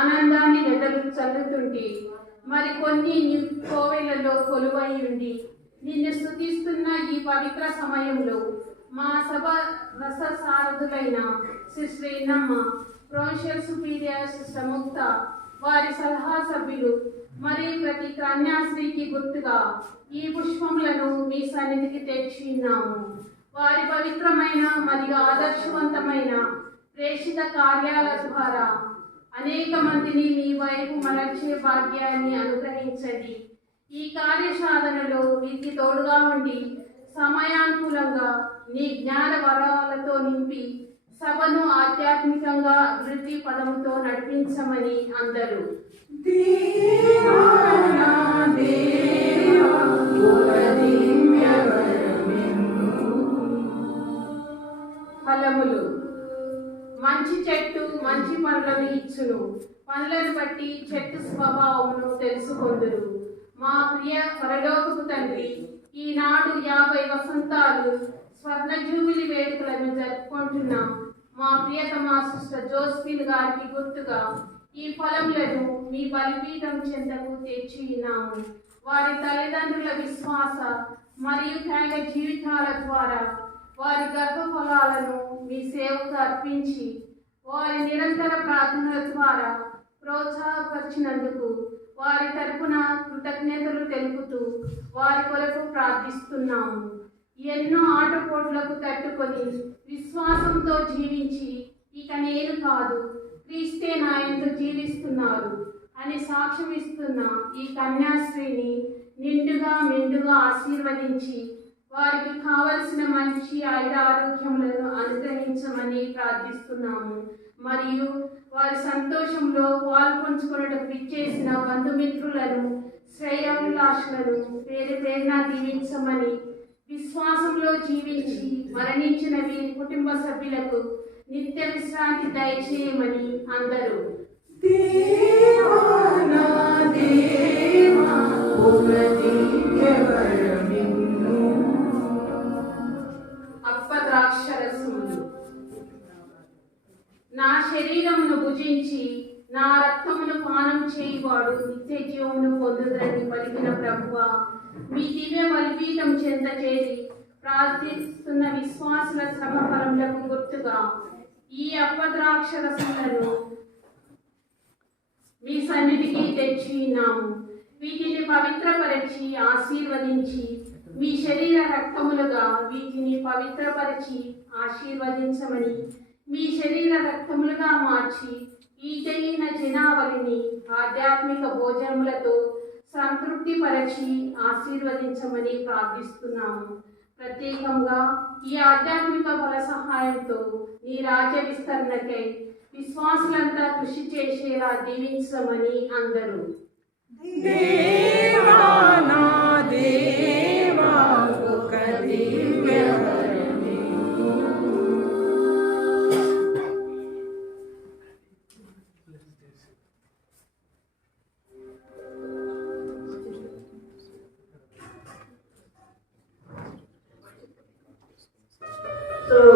ఆనందాన్ని వెదలు చల్లుతుంటే మరికొన్ని కోవెలలో కొలువై ఉండి నిన్ను స్తుతిస్తున్న ఈ పవిత్ర సమయంలో మా సభ రససారథులైన సిస్టర్ ఇన్నమ్మ, ప్రొఫెసర్ సుపీరియర్ సిస్టర్ ముక్త, వారి సలహా సభ్యులు మరియు ప్రతి కన్యాశ్రీకి గుర్తుగా ఈ పుష్పములను మీ సన్నిధికి తెచ్చిన్నాము. వారి పవిత్రమైన మరియు ఆదర్శవంతమైన ప్రేషిత కార్యాల ద్వారా అనేక మందిని మీ వైపు మరల్చే భాగ్యాన్ని అనుగ్రహించండి. ఈ కార్యసాధనలో వీరికి తోడుగా ఉండి సమయానుకూలంగా నీ జ్ఞాన వరాలతో నింపి సభను ఆధ్యాత్మికంగా అభివృద్ధి పదముతో నడిపించమని అందరూ మంచి పండ్లను ఇచ్చును. పండ్లను బట్టి చెట్టు స్వభావమును తెలుసుకొందురు. మా ప్రియ పరలోకపు తండ్రి, ఈనాడు 50 వసంతాలు స్వర్ణ జూబిలి వేడుకలను జరుపుకుంటున్నాం. మా ప్రియతమ సిస్టర్ జోస్ఫిన్ గారికి గుర్తుగా ఈ ఫలములను మీ బలిపీఠం చెంతకు తెచ్చినాము. వారి తల్లిదండ్రుల విశ్వాస మరియు త్యాగ జీవితాల ద్వారా వారి గర్భఫలాలను మీ సేవకు అర్పించి వారి నిరంతర ప్రార్థనల ద్వారా ప్రోత్సాహపరిచినందుకు వారి తరపున కృతజ్ఞతలు తెలుపుతూ వారి కొరకు ప్రార్థిస్తున్నాము. ఎన్నో ఆటపోట్లకు తట్టుకొని విశ్వాసంతో జీవించి ఇక నేను కాదు క్రీస్తే నాయంతో జీవిస్తున్నారు అని సాక్ష్యం ఇస్తున్న ఈ కన్యాశ్రీని నిండుగా మెండుగా ఆశీర్వదించి వారికి కావలసిన మంచి ఆరోగ్యములను అనుగ్రహించమని ప్రార్థిస్తున్నాము. మరియు వారి సంతోషంలో పాల్పంచుకున్నట్టు విచ్చేసిన బంధుమిత్రులను శ్రేయోల్లాషులను పేరు పేరున దీవించమని, విశ్వాసంలో జీవించి మరణించిన వీరి కుటుంబ సభ్యులకు నిత్య విశ్రాంతి దయచేయమని అందరూ అప్పద్రాక్షరసములు. నా శరీరమును భుజించి నా రక్తమును పానం చేయువాడు నిత్య జీవమును పొందుదని పలికిన ప్రభువా, మీ దివ్య బలిపీఠం చెంత చేరి ప్రార్థిస్తున్న విశ్వాసుల శ్రమ ఫలములకు గుర్తుగా ఈ అప్పద్రాక్షరసములను మీ సన్నిధికి తెచ్చినాము. వీటిని పవిత్రపరిచి ఆశీర్వదించి మీ శరీర రక్తములుగా వీటిని పవిత్రపరిచి ఆశీర్వదించమని, మీ శరీర రక్తములుగా మార్చి ఈ జరిగిన జనావళిని ఆధ్యాత్మిక భోజనములతో సంతృప్తి పరచి ఆశీర్వదించమని ప్రార్థిస్తున్నాము. ప్రత్యేకంగా ఈ ఆధ్యాత్మిక బల సహాయంతో నీ రాజ్య విస్తరణకై విశ్వాసులంతా కృషి చేసేలా దీవించమని అందరూ.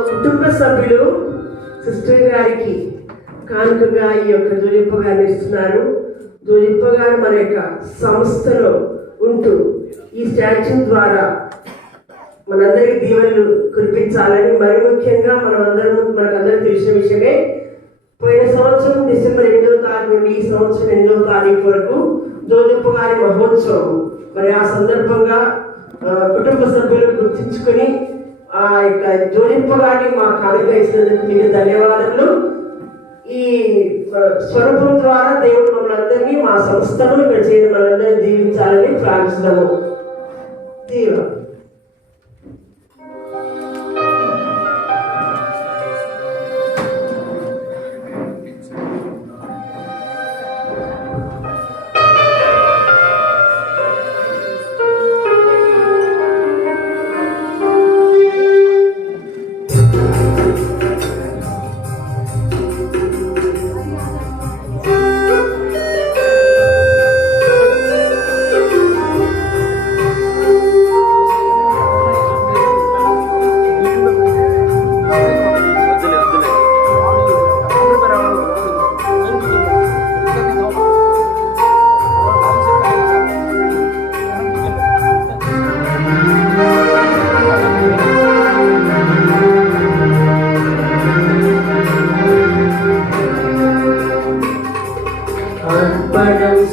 కుటుంబ సభ్యులు సిస్టర్ గారికి కానుకగా ఈ యొక్క జోలిప్ప గారిని ఇస్తున్నారు. జోలిప్ప గారు మన యొక్క సంస్థలో ఉంటూ ఈ స్టాచ్యూ ద్వారా మనందరికీ దీవెనలు కురిపించాలని, మరి ముఖ్యంగా మనకందరికీ తెలిసిన విషయమే, పోయిన సంవత్సరం డిసెంబర్ 8వ తారీఖు నుండి ఈ సంవత్సరం 8వ తారీఖు వరకు జోలిప్ప గారి మహోత్సవం. మరి ఆ సందర్భంగా కుటుంబ సభ్యులు గుర్తించుకొని ఆ యొక్క జోడింప గారిని మా కానుక ఇచ్చినందుకు మీకు ధన్యవాదాలు. ఈ స్వరూపం ద్వారా దేవుడు మమ్మల్ని మా సంస్థను ఇక్కడ చేయడం మనందరినీ దీవించాలని ప్రార్థిస్తున్నాము. దీవ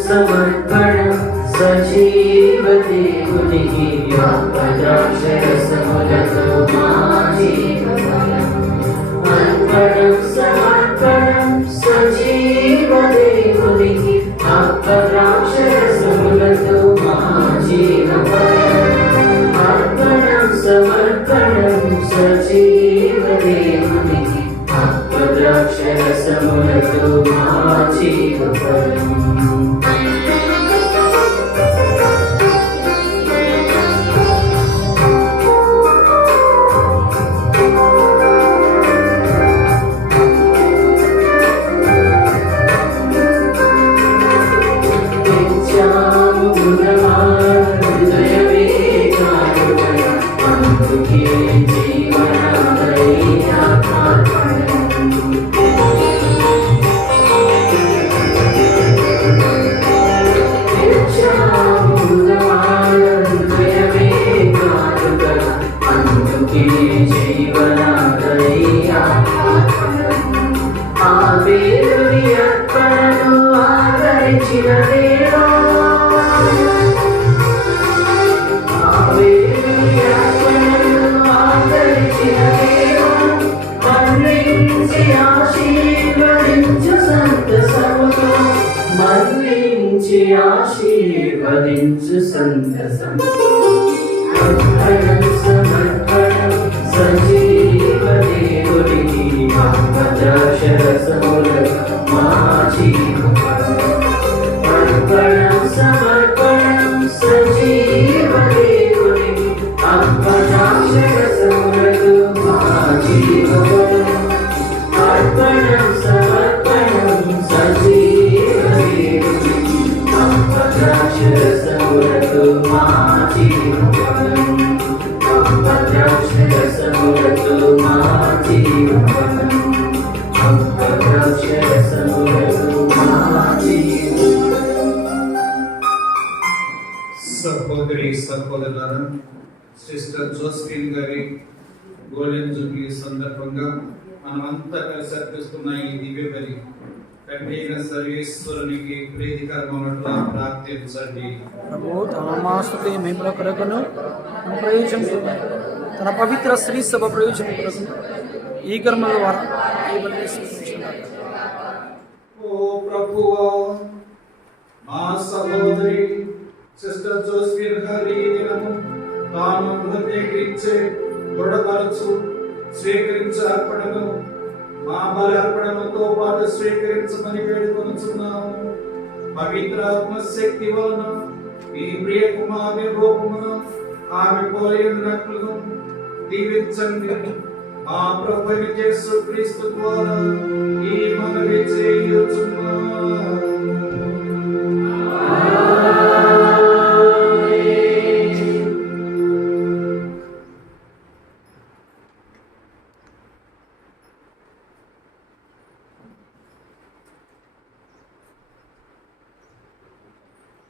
సమర్పణం సజీవ దేవునికి అప్పద్రాక్షరసములతో మా జీవఫలం. అర్పణం సమర్పణం సజీవ దేవునికి అప్పద్రాక్షరసములతో మా జీవఫలం. అర్పణం సమర్పణం సజీవ దేవునికి అప్పద్రాక్షరసములతో మా జీవఫలం. దేవా ఆవేదన యాతనను ఆదరించిన దేవా మన్నించి ఆశీర్వదించు సంతసముతో మన్నించి ఆశీర్వదించు సంతసముతో అర్పణం సమర్పణం సజీవ దేవునికి ద్రాక్షరసములకు మా జీవఫలం అర్పణం సమర్పణం సజీవ దేవునికి ద్రాక్షరసములకు మా జీవఫలం అర్పణం సమర్పణం సజీవ దేవునికి ద్రాక్షరసములకు మా జీవఫలం ద్రాక్షరసములకు మా జీవఫలం ద్రాక్షరసములకు మా జీవఫలం. సహోదరి సహోదరులారా, సిస్టర్ జోస్ఫిన్ గారి గోల్డెన్ జూబ్లీ సందర్భంగా మనమంతా కలిసి అర్పిస్తున్న ఈ దివ్య బలి కఠిన సర్వేశ్వరునికి ప్రీతికరమైనట్లా ప్రార్థించండి. ప్రభు తన స్థుతి మహిమల కొరకును తన ప్రయోజనం తన పవిత్ర శ్రీ సభ ప్రయోజనం కొరకును ఈ కర్మల ద్వారా ఈ బలిని స్వీకరించున్నారు. ఓ ప్రభువా, మా సహోదరి సిస్టర్ జోస్ఫిన్ గారి దినము తాను హృదయకరించే దృఢపరచు స్వీకరించే అర్పణను మా బలి అర్పణలతో పాటు స్వీకరించమని వేడుకొనుచున్నాము. పవిత్రాత్మ శక్తి వలన ఈ ప్రియ కుమారి రూపమును ఆమె పోలినట్లును దీవించండి. మా ప్రభువైన యేసు క్రీస్తు ద్వారా ఈ మనవి చేయుచున్నాము.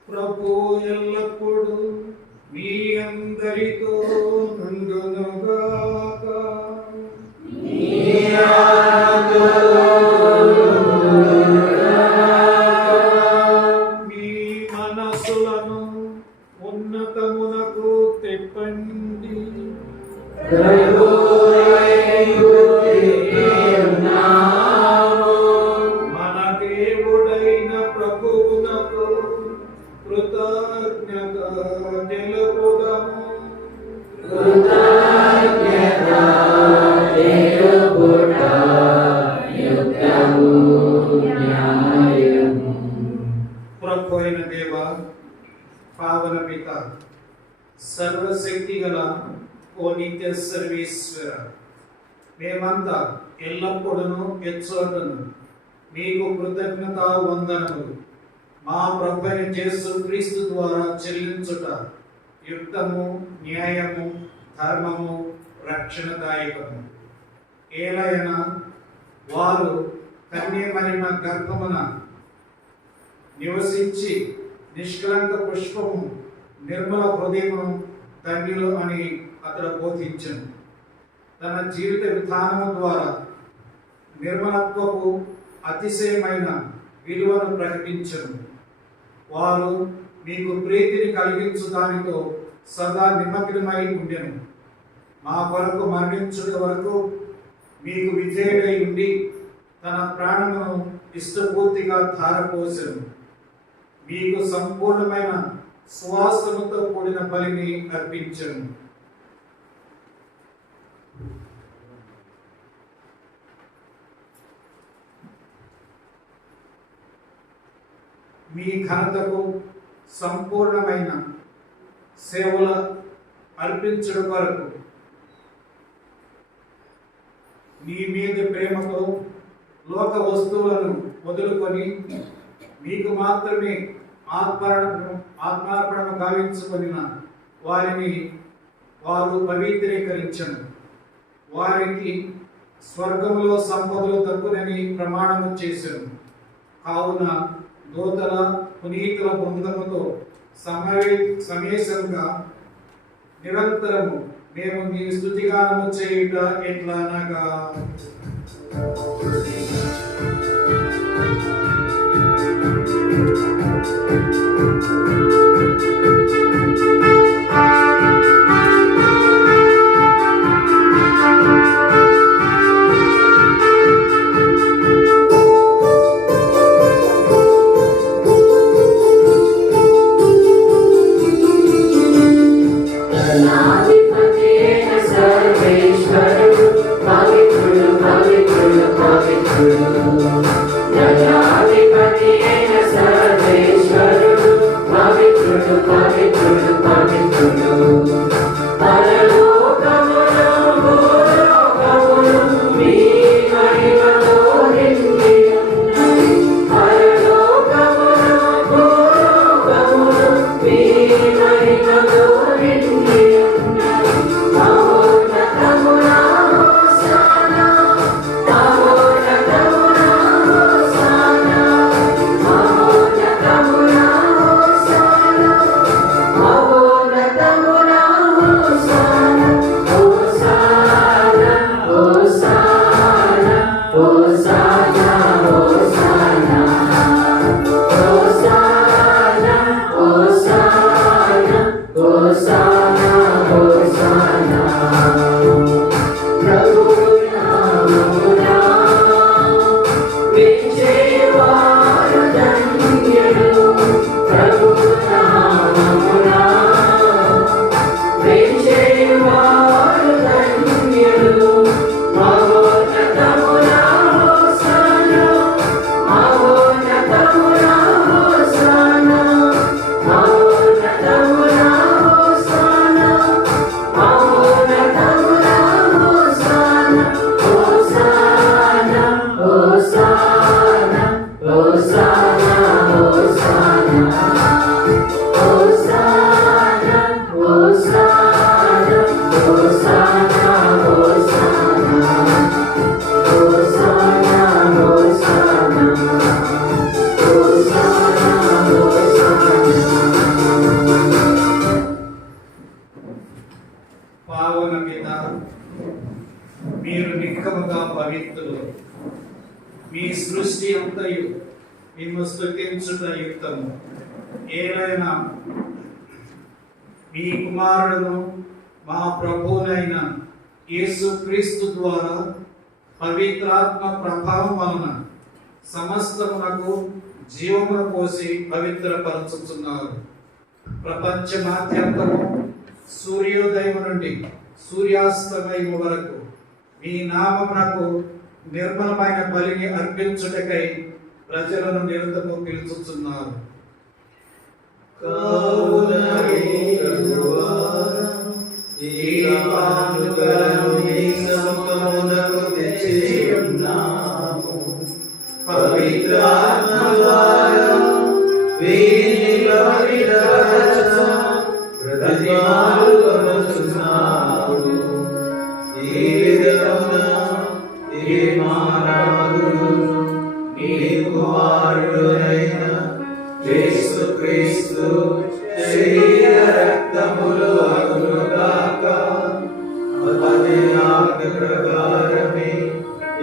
ప్రభు ఎల్లప్పుడూ మీ అందరితో నుండునుగాక. మీ మనసులను ఉన్నతమునకు తెప్పండి. మన దేవుడైన ప్రభువునకు కృతజ్ఞత తెలుపుదాము. ప్రభు అయిన దేవ, పావన పిత, సర్వశక్తి గల ఓ నిత్య సర్వేశ్వర, మేమంతా ఎల్లప్పుడూ ఎచ్చోటను మీకు కృతజ్ఞత వందనములు మా ప్రభువైన యేసు క్రీస్తు ద్వారా చెల్లించుట యుక్తము, న్యాయము, ధర్మము, రక్షణదాయకము. ఏలైనా వారు కన్యమరిన గర్భమున నివసించి నిష్కలంక పుష్పము నిర్మల హృదయము ధన్యులు అని అతడు బోధించను. తన జీవిత విధానము ద్వారా నిర్మలత్వపు అతిశయమైన విలువను ప్రకటించను. వారు మీకు ప్రీతిని కలిగించు దానితో సదా నిమగ్నమై ఉండెను. మా కొరకు మరణించుట వరకు మీకు విధేయుడై ఉండి తన ప్రాణమును ఇష్టపూర్తిగా ధారపోసెను. మీకు సంపూర్ణమైన సువాసనతో కూడిన బలిని అర్పించను. మీ ఘనతకు సంపూర్ణమైన సేవల అర్పించడం వరకు మీ మీద ప్రేమతో లోక వస్తువులను వదులుకొని మీకు మాత్రమే ఆత్మార్పణ గావించుకొనిన వారిని వారు పవిత్రీకరించను. వారికి స్వర్గంలో సంపదలు దక్కునని ప్రమాణము చేశాను. కావున దూతల పునీతుల బృందముతో సమేశంగా నిరంతరము మేము మీ స్తుతిగానము చేయుట ఎట్లనగా, మీరు నిక్కముగా పవిత్రులు. మీ సృష్టి అంతయు మిమ్ము స్తుతించుట యుక్తము. ఏలైనా మీ కుమారుడును మా ప్రభువునైన యేసుక్రీస్తు ద్వారా పవిత్రాత్మ ప్రభావం వలన సమస్తమునకు జీవమును పోసి పవిత్రపరచుతున్నారు. ప్రపంచమాద్యంతము సూర్యోదయం నుండి సూర్యాస్తమయం వరకు మీ నామమునకు నిర్మలమైన బలిని అర్పించుటకై ప్రజలను నిరంతరము పిలుచుతున్నారు. యేసుక్రీస్తు శరీర రక్తములు అగునుగాక. అపదినాజ్ఞ ప్రకారమే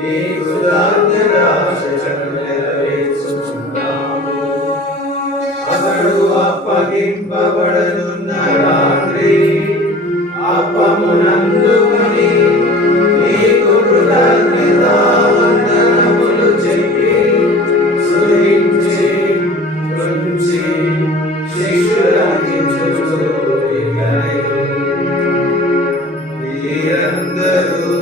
ఈ కృతజ్ఞతాశను నెరవేర్చుచున్నాము. అతడు అప్పగింపబడనున్న రాత్రి అప్పమునందుకొని నీకు కృతజ్ఞతావందనములు చెప్పి స్తుతించి స్తుతించి శిష్యులకిచ్చుచు ఇట్లనెను, మీరందరూ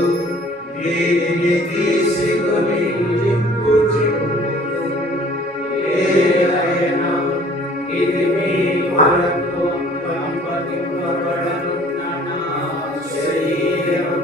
దీనిని తీసుకొని ఏలైనా ఇది మీ కొరకు పంపబడనున్న నా శరీరము.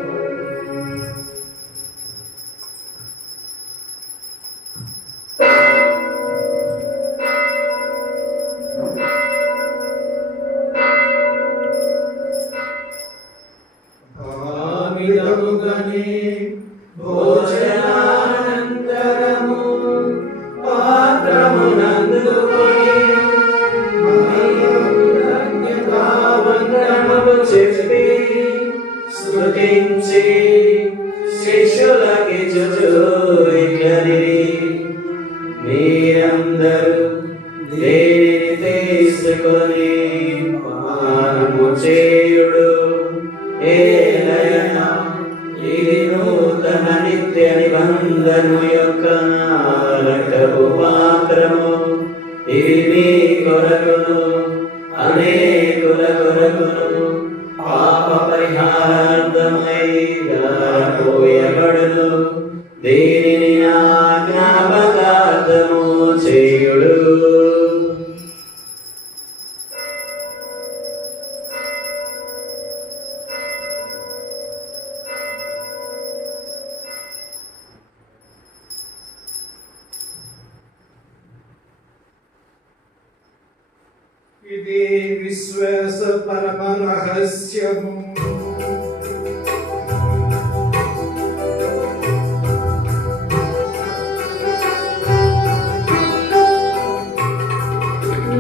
భోజనానంతరము పాత్రమునందుకొని తీసుకొని పానము చేయుడు. ఏలయన ఇది నూతన నిత్య నిబంధన యొక్క రక్తపు పాత్రము. ఇది మీ కొరకును అనేకుల కొరకును పాప పరిహారార్థమై పోయబడును. దీనిని నా జ్ఞాపకార్థము చేయుడు. ఇది విశ్వాస పరమ రహస్యము.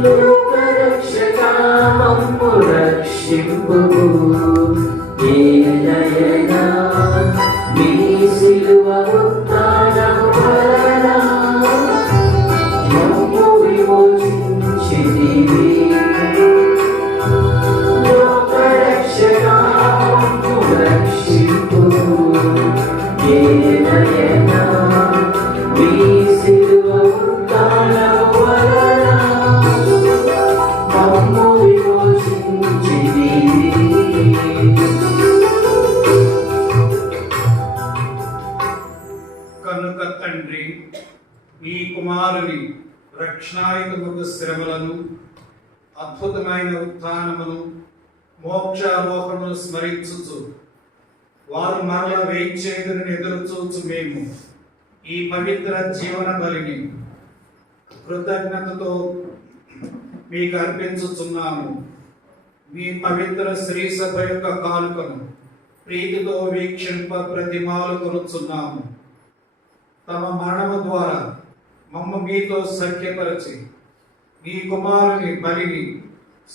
లోకరక్షకా మమ్ము రక్షింపుము. ఏలయనా మీ సిలువ ఉత్థానము వలన మమ్ము విమోచించితివి. లోకరక్షకా మమ్ము రక్షింపుము. ఏలయనా మీ సిలువ ఉత్థానము వలన మమ్ము విమోచించితివి. కనుక తండ్రి, మీ కుమారుని రక్షణాయుతముకు శ్రమలను, అద్భుతమైన ఉత్థానమును, మోక్షారోహణను స్మరించుచు వారు మరల వేయించేదని ఎదురుచూచు మేము ఈ పవిత్ర జీవన బలిని కృతజ్ఞతతో మీకు అర్పించుచున్నాము. మీ పవిత్ర శ్రీ సభ యొక్క కానుకను ప్రీతితో వీక్షింప ప్రతిమాలు కొనుచున్నాము. తమ మరణము ద్వారా మమ్మ మీతో సఖ్యపరచి మీ కుమారుని బలిని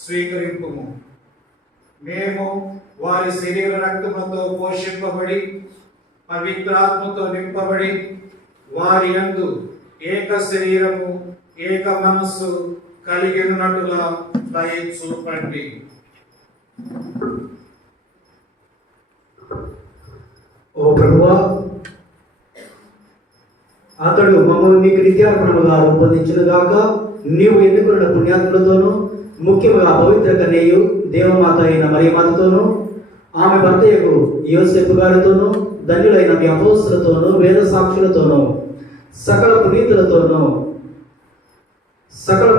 స్వీకరింపుము. మేము వారి శరీర రక్తములతో పోషింపబడి పవిత్రాత్మతో నింపబడి వారి యందు ఏక శరీరము ఏక మనస్సు కలిగి ఉన్నట్టుగా దయ చూపండి. ఓ ప్రభువా, అతడు మమ్మల్ని మీకు నిత్యార్పణముగా రూపొందించును గాక. నీవు ఎన్నుకున్న పుణ్యాత్ములతోనూ, ముఖ్యముగా పవిత్ర కన్యయు దేవమాత అయిన మరియమాతతోనూ, ఆమె భర్తయకు యోసేపు గారితోనూ, ధన్యులైన మీ అపోస్తులతోనూ, వేద సాక్షులతోనూ, సకల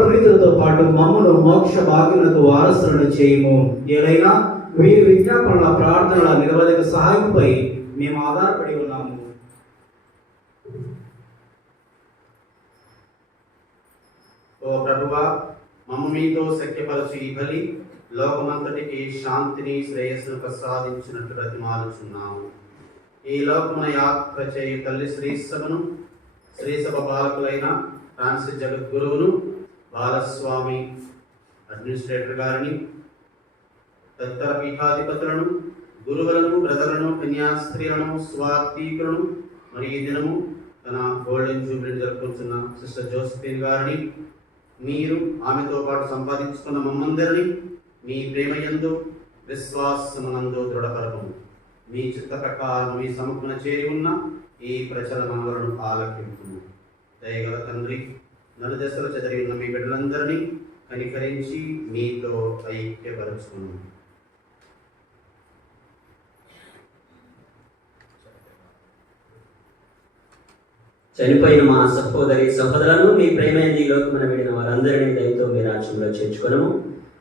పునీతులతో పాటు మమ్మును మోక్ష భాగ్యులకు వారసులను చేయము. ఏలైనా వీరి విజ్ఞాపనల ప్రార్థనల నిరవధిక సహాయంపై మేము ఆధారపడి ఉన్నాము. ఓ ప్రభువా, మమ్మ మీతో సఖ్యపరచు ఈ బలి లోకమంతటికి శాంతిని శ్రేయస్సును ప్రసాదించినట్లు బ్రతిమాలుచున్నాము. ఈ లోకమున యాత్ర చేయు తల్లి శ్రీసభను, శ్రీసభ పాలకులైన ఫ్రాన్సిస్ జగద్గురువును, బాలస్వామి అడ్మినిస్ట్రేటర్ గారిని, తదితర పీఠాధిపతులను, గురువులను, బ్రదర్లను, కన్యాస్త్రీలను, స్వార్థీకులను, మరియు ఈ దినము తన గోల్డెన్ జూబ్లీని జరుపుకుంటున్న సిస్టర్ జోసెఫిన్ గారిని, మీరు ఆమెతో పాటు సంపాదించుకున్న మమ్మందరినీ మీ ప్రేమయందు విశ్వాసమునందు దృఢపరపము. మీ చిత్త ప్రకారం మీ సముఖమున చేరి ఉన్న ఈ ప్రచలనములను ఆలకింపుము. దయగల తండ్రి, నలుదశలు చెదరి ఉన్న మీ బిడ్డలందరినీ కనికరించి మీతో ఐక్యపరచుకును. చనిపోయిన మా సహోదరులను మీ ప్రేమైంది లోకమున విడిన వారందరినీ దయతో మీ రాజ్యంలో చేర్చుకొనము.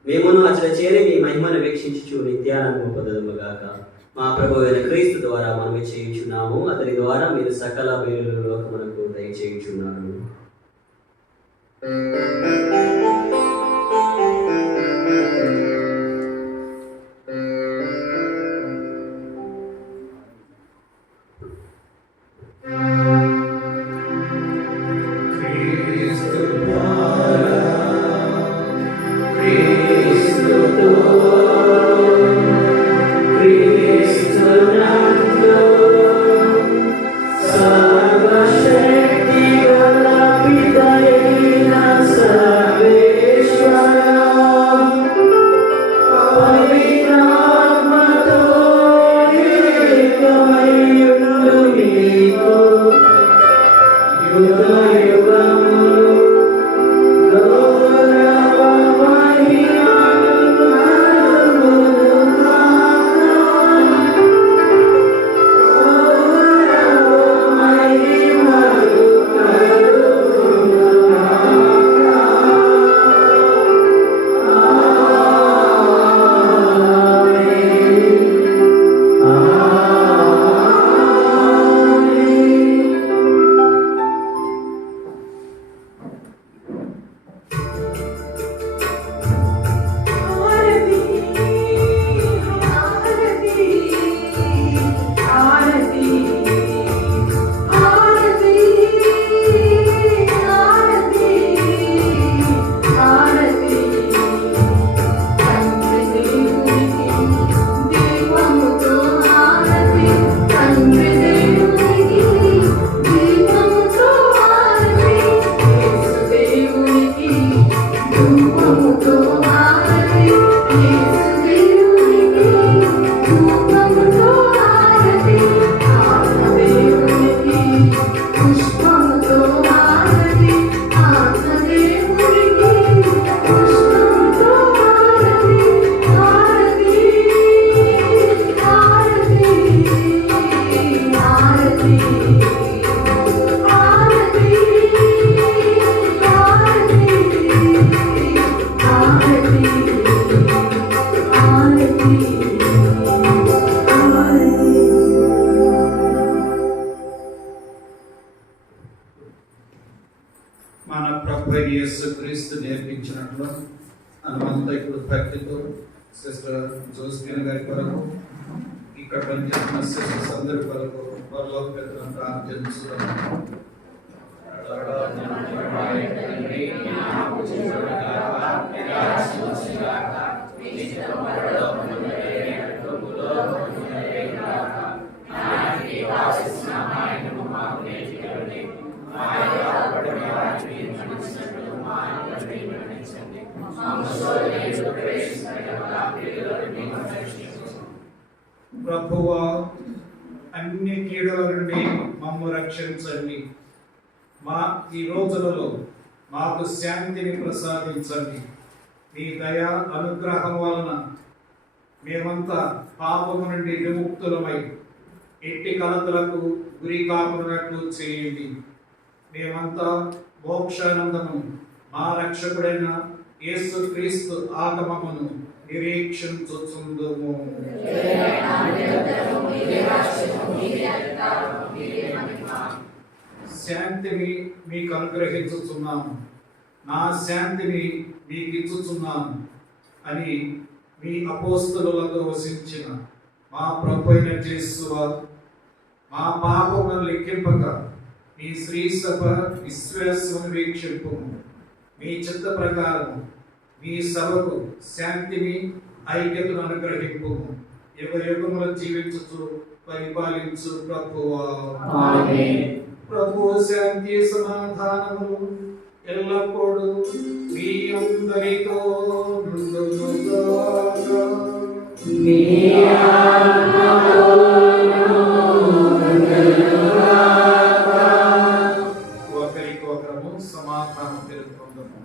మేమును అచల చేరి మీ మహిమను వీక్షించుచు నిత్యానందము పొందదుముగాక. మా ప్రభువు అయిన క్రీస్తు ద్వారా మనమే చేయుచున్నాము. అతని ద్వారా మీరు సకల మేలులు లోకమునకు దయచేయుచున్నారు. సర్వశక్తి గల పితైన సర్వేశ్వర మనమంతా ఇప్పుడు భక్తితో సిస్టర్ జోస్పిన్ గారి కొరకు, ఇక్కడ పనిచేస్తున్న సిస్టర్స్ అందరి కొరకు పరలోక పెద్దలను ప్రార్థించుదాం. ప్రభువా, అన్ని కీడుల నుండి మమ్ము రక్షించండి. ఈ రోజులలో మాకు శాంతిని ప్రసాదించండి. మీ దయా అనుగ్రహం వలన మేమంతా పాపము నుండి విముక్తులమై ఎట్టి కలతలకు గురి కాకున్నట్లు చేయండి. మేమంతా మోక్షానందము మా రక్షకుడైన యేసు క్రీస్తు ఆగమమును నిరీక్షించుచుందుము. శాంతిని మీకు అనుగ్రహించుచున్నాను, నా శాంతిని మీకు ఇచ్చుచున్నాను అని మీ అపోస్తలులతో వసించిన మా ప్రభు అయిన యేసువారు మా పాపములను లెక్కింపక మీ శ్రీ సభ విశ్వాసమును వీక్షింపు. మీ చిత్త ప్రకారం మీ సభకు శాంతిని ఐక్యతను అనుగ్రహింపు. యుగ యుగములు జీవించుచు పరిపాలించు ప్రభువా. ప్రభు శాంతి సమాధానములు ఎల్లప్పుడూ మీ అందరితో నుండునుగాక. ఒకరికొకరము సమాధానం తెలుపుకుందాము.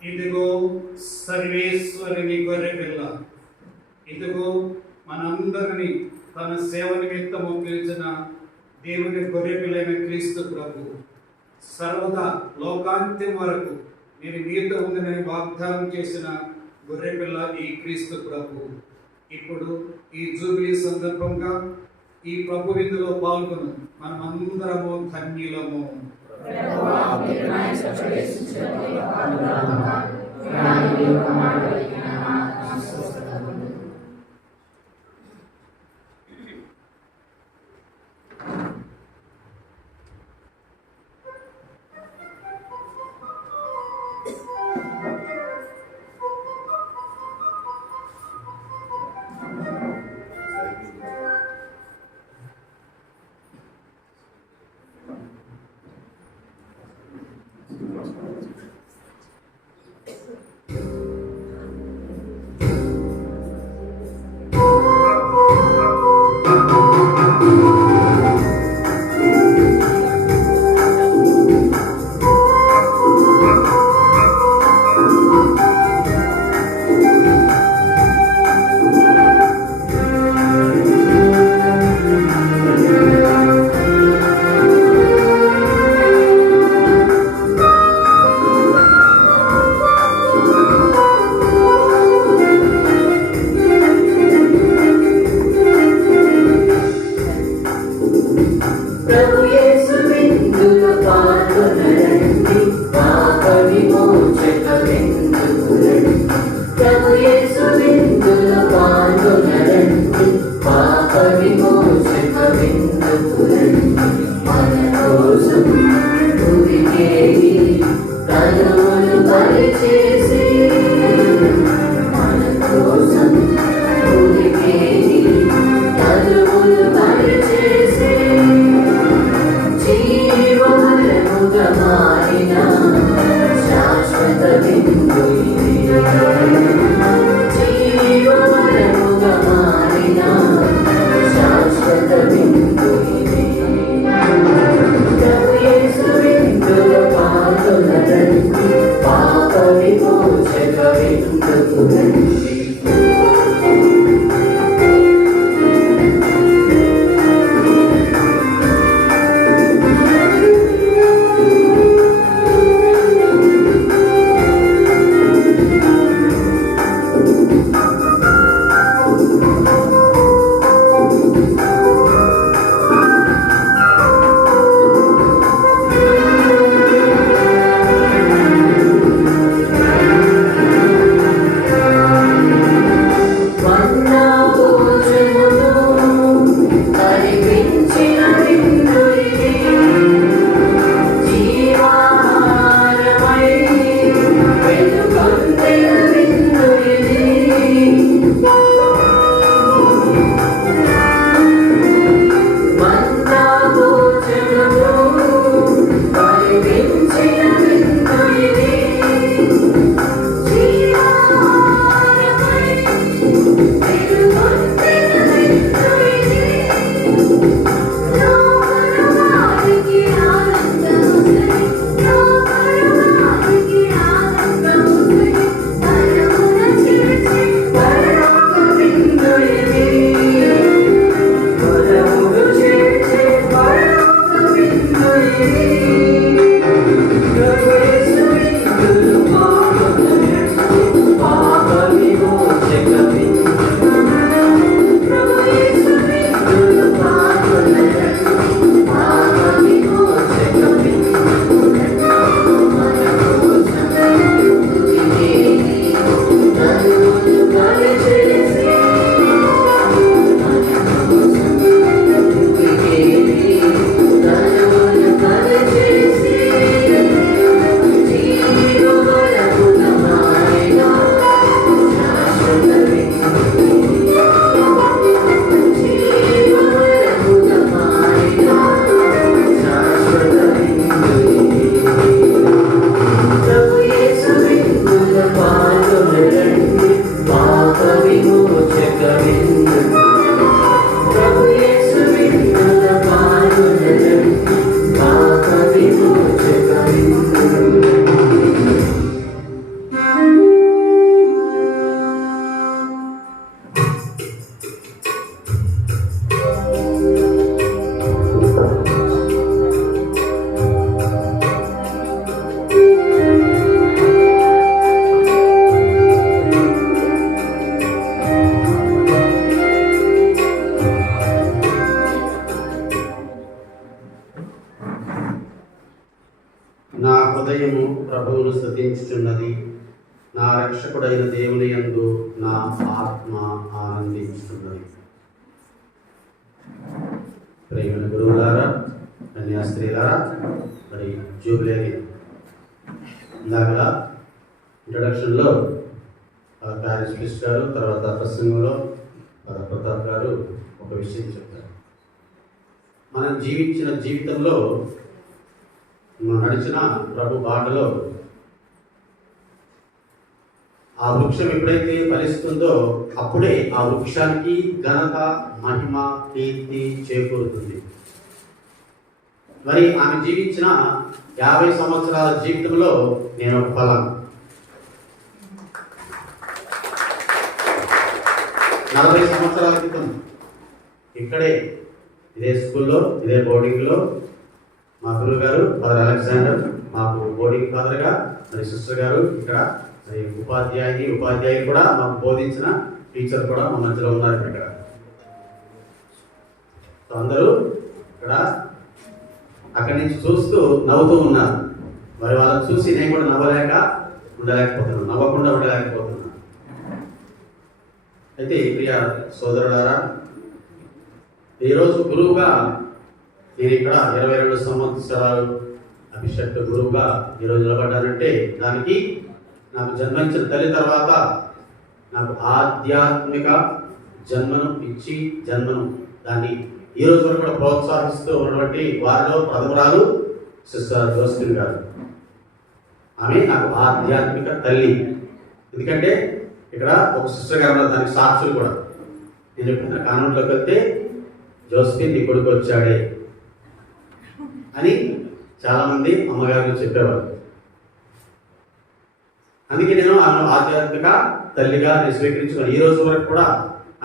ఇదిగో సర్వేశ్వరుని గొర్రె పిల్ల, ఇదిగో మనందరినీ తన సేవ నిమిత్తము పిలిచిన దేవుని గొర్రె పిల్లైన క్రీస్తు ప్రభు. సర్వదా లోకాంత్యం వరకు నేను మీతో ఉందని వాగ్దానం చేసిన గొర్రె పిల్ల ఈ క్రీస్తు ప్రభు. ఇప్పుడు ఈ జూబిలీ సందర్భంగా ఈ ప్రభు విందులో పాల్గొను మనమందరము ధన్యులము. విమోచక విందుకు మన కోసం భూమికేగి తనువును బలి చేసి మన కోసం భూమికేగి తనువును బలి చేసి జీవములముగా మారిన శాశ్వత బిందు జీవములముగా మారిన శాశ్వత బిందు ప్రభు యేసు బిందులో పాల్గొనరండి పాప విమోచక విందుకు రండి. నా హృదయము ప్రభువును స్తుతించుచున్నది, నా రక్షకుడైన దేవుని యందు నా ఆత్మ ఆనందించుతున్నది. ప్రేమైన గురువులారా, కన్యాస్త్రీలారా, మరి జూబిలీ ఇందాక ఇంట్రడక్షన్లో ప్యారిస్ క్రిస్ట్ గారు, తర్వాత ప్రసంగంలో ప్రతాప్ గారు ఒక విషయం చెప్తారు. మనం జీవించిన జీవితంలో నడిచిన ప్రభు బాటలో ఆ వృక్షం ఎప్పుడైతే ఫలిస్తుందో అప్పుడే ఆ వృక్షానికి ఘనత, మహిమ, కీర్తి చేకూరుతుంది. మరి ఆమె జీవించిన 50 సంవత్సరాల జీవితంలో నేను ఒక ఫలం. 40 సంవత్సరాల క్రితం ఇక్కడే ఇదే స్కూల్లో, ఇదే బోర్డింగ్లో మా గురువు గారు ఫాదర్ అలెగ్జాండర్ మాకు బోర్డింగ్ ఫాదర్గా, మరి సిస్టర్ గారు ఇక్కడ మరి ఉపాధ్యాయులు కూడా మాకు బోధించిన టీచర్ కూడా మా మధ్యలో ఉన్నారు ఇక్కడ. అందరూ ఇక్కడ అక్కడి నుంచి చూస్తూ నవ్వుతూ ఉన్నారు. మరి వాళ్ళని చూసి నేను కూడా నవ్వకుండా ఉండలేకపోతున్నాను. అయితే ప్రియ సోదరులారా, ఈరోజు గురువుగా నేను ఇక్కడ 22 సంవత్సరాలు అభిషక్త గురువుగా ఈరోజు నిలబడ్డానంటే దానికి నాకు జన్మించిన తల్లి తర్వాత నాకు ఆధ్యాత్మిక జన్మను ఇచ్చి దాన్ని ఈ రోజు వరకు కూడా ప్రోత్సహిస్తూ ఉన్నటువంటి వారిలో ప్రథమరాలు సిస్టర్ జోస్ఫిన్ గారు. ఆమె నాకు ఆధ్యాత్మిక తల్లి. ఎందుకంటే ఇక్కడ ఒక సిస్టర్ గారు ఉన్నారు, దానికి సాక్షులు కూడా. నేను ఎప్పుడైనా కాన్వెంట్లోకి వెళ్తే జోస్ఫిన్ నీ కొడుకు వచ్చాడే అని చాలామంది అమ్మగారు చెప్పేవారు. అందుకే నేను ఆమె ఆధ్యాత్మిక తల్లిగా స్వీకరించుకున్నాను. ఈ రోజు వరకు కూడా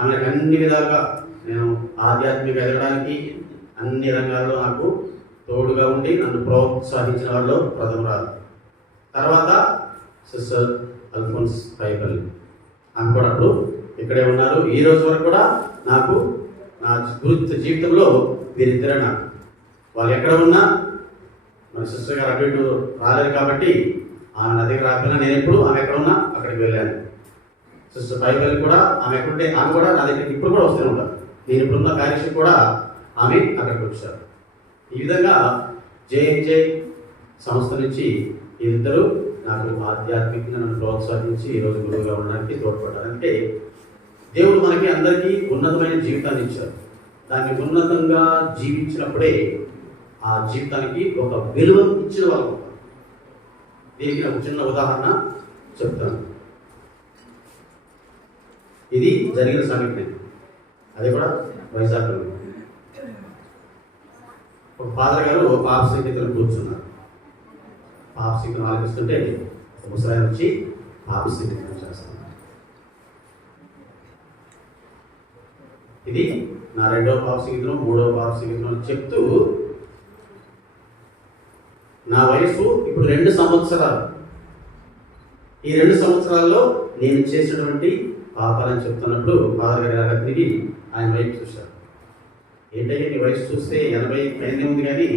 ఆమెకు అన్ని విధాలుగా నేను ఆధ్యాత్మిక ఎదగడానికి అన్ని రంగాల్లో నాకు తోడుగా ఉండి నన్ను ప్రోత్సహించిన వాళ్ళు ప్రథమరాలు. తర్వాత సిస్టర్ అల్ఫోన్స్ బైబల్, ఆమె కూడా అప్పుడు ఇక్కడే ఉన్నారు. ఈ రోజు వరకు కూడా నాకు నా గురు జీవితంలో వీరిద్దరే నాకు. వాళ్ళు ఎక్కడ ఉన్నా మన సిస్టర్ గారు అటు ఇటు రాలేదు కాబట్టి ఆమె నా దగ్గర రాకపోయినా నేను ఎప్పుడు ఆమె ఎక్కడ ఉన్నా అక్కడికి వెళ్ళాను. సిస్టర్ బైబల్ కూడా ఆమె ఎక్కడుంటే ఆమె కూడా నా దగ్గరికి ఇప్పుడు కూడా వస్తూనే ఉంటారు. నేను ఇప్పుడున్న కార్యక్రమం కూడా ఆమె అక్కడికి వచ్చారు. ఈ విధంగా జేఎంజే సంస్థ నుంచి ఇద్దరు నాకు ఆధ్యాత్మికంగా నన్ను ప్రోత్సహించి ఈరోజు గురువుగా ఉండడానికి తోడ్పడ్డారు. అంటే దేవుడు మనకి అందరికీ ఉన్నతమైన జీవితాన్ని ఇచ్చారు. దాన్ని ఉన్నతంగా జీవించినప్పుడే ఆ జీవితానికి ఒక విలువ ఇచ్చిన వాళ్ళు. దీనికి ఒక చిన్న ఉదాహరణ చెప్తాను. ఇది జరిగిన సంఘటన, అది కూడా వైజాగ్లో. ఒక ఫాదర్ గారు ఒక పాప సంగీతం కూర్చున్నారు. పాప సంగీతం ఆలపిస్తుంటే ముసలాయన వచ్చి పాప సంగీతం చేస్తున్నారు. ఇది నా 2వ పాప సంగీతం 3వ పాప సంగీతం చెప్తూ, నా వయసు ఇప్పుడు 2 సంవత్సరాలు. ఈ 2 సంవత్సరాల్లో నేను చేసినటువంటి పాపాలని చెప్తున్నప్పుడు ఫాదర్ గారి అతిథి ఆయన వైపు చూశారు. ఏంటంటే నీ వయసు చూస్తే 80 పైన ఉంది కానీ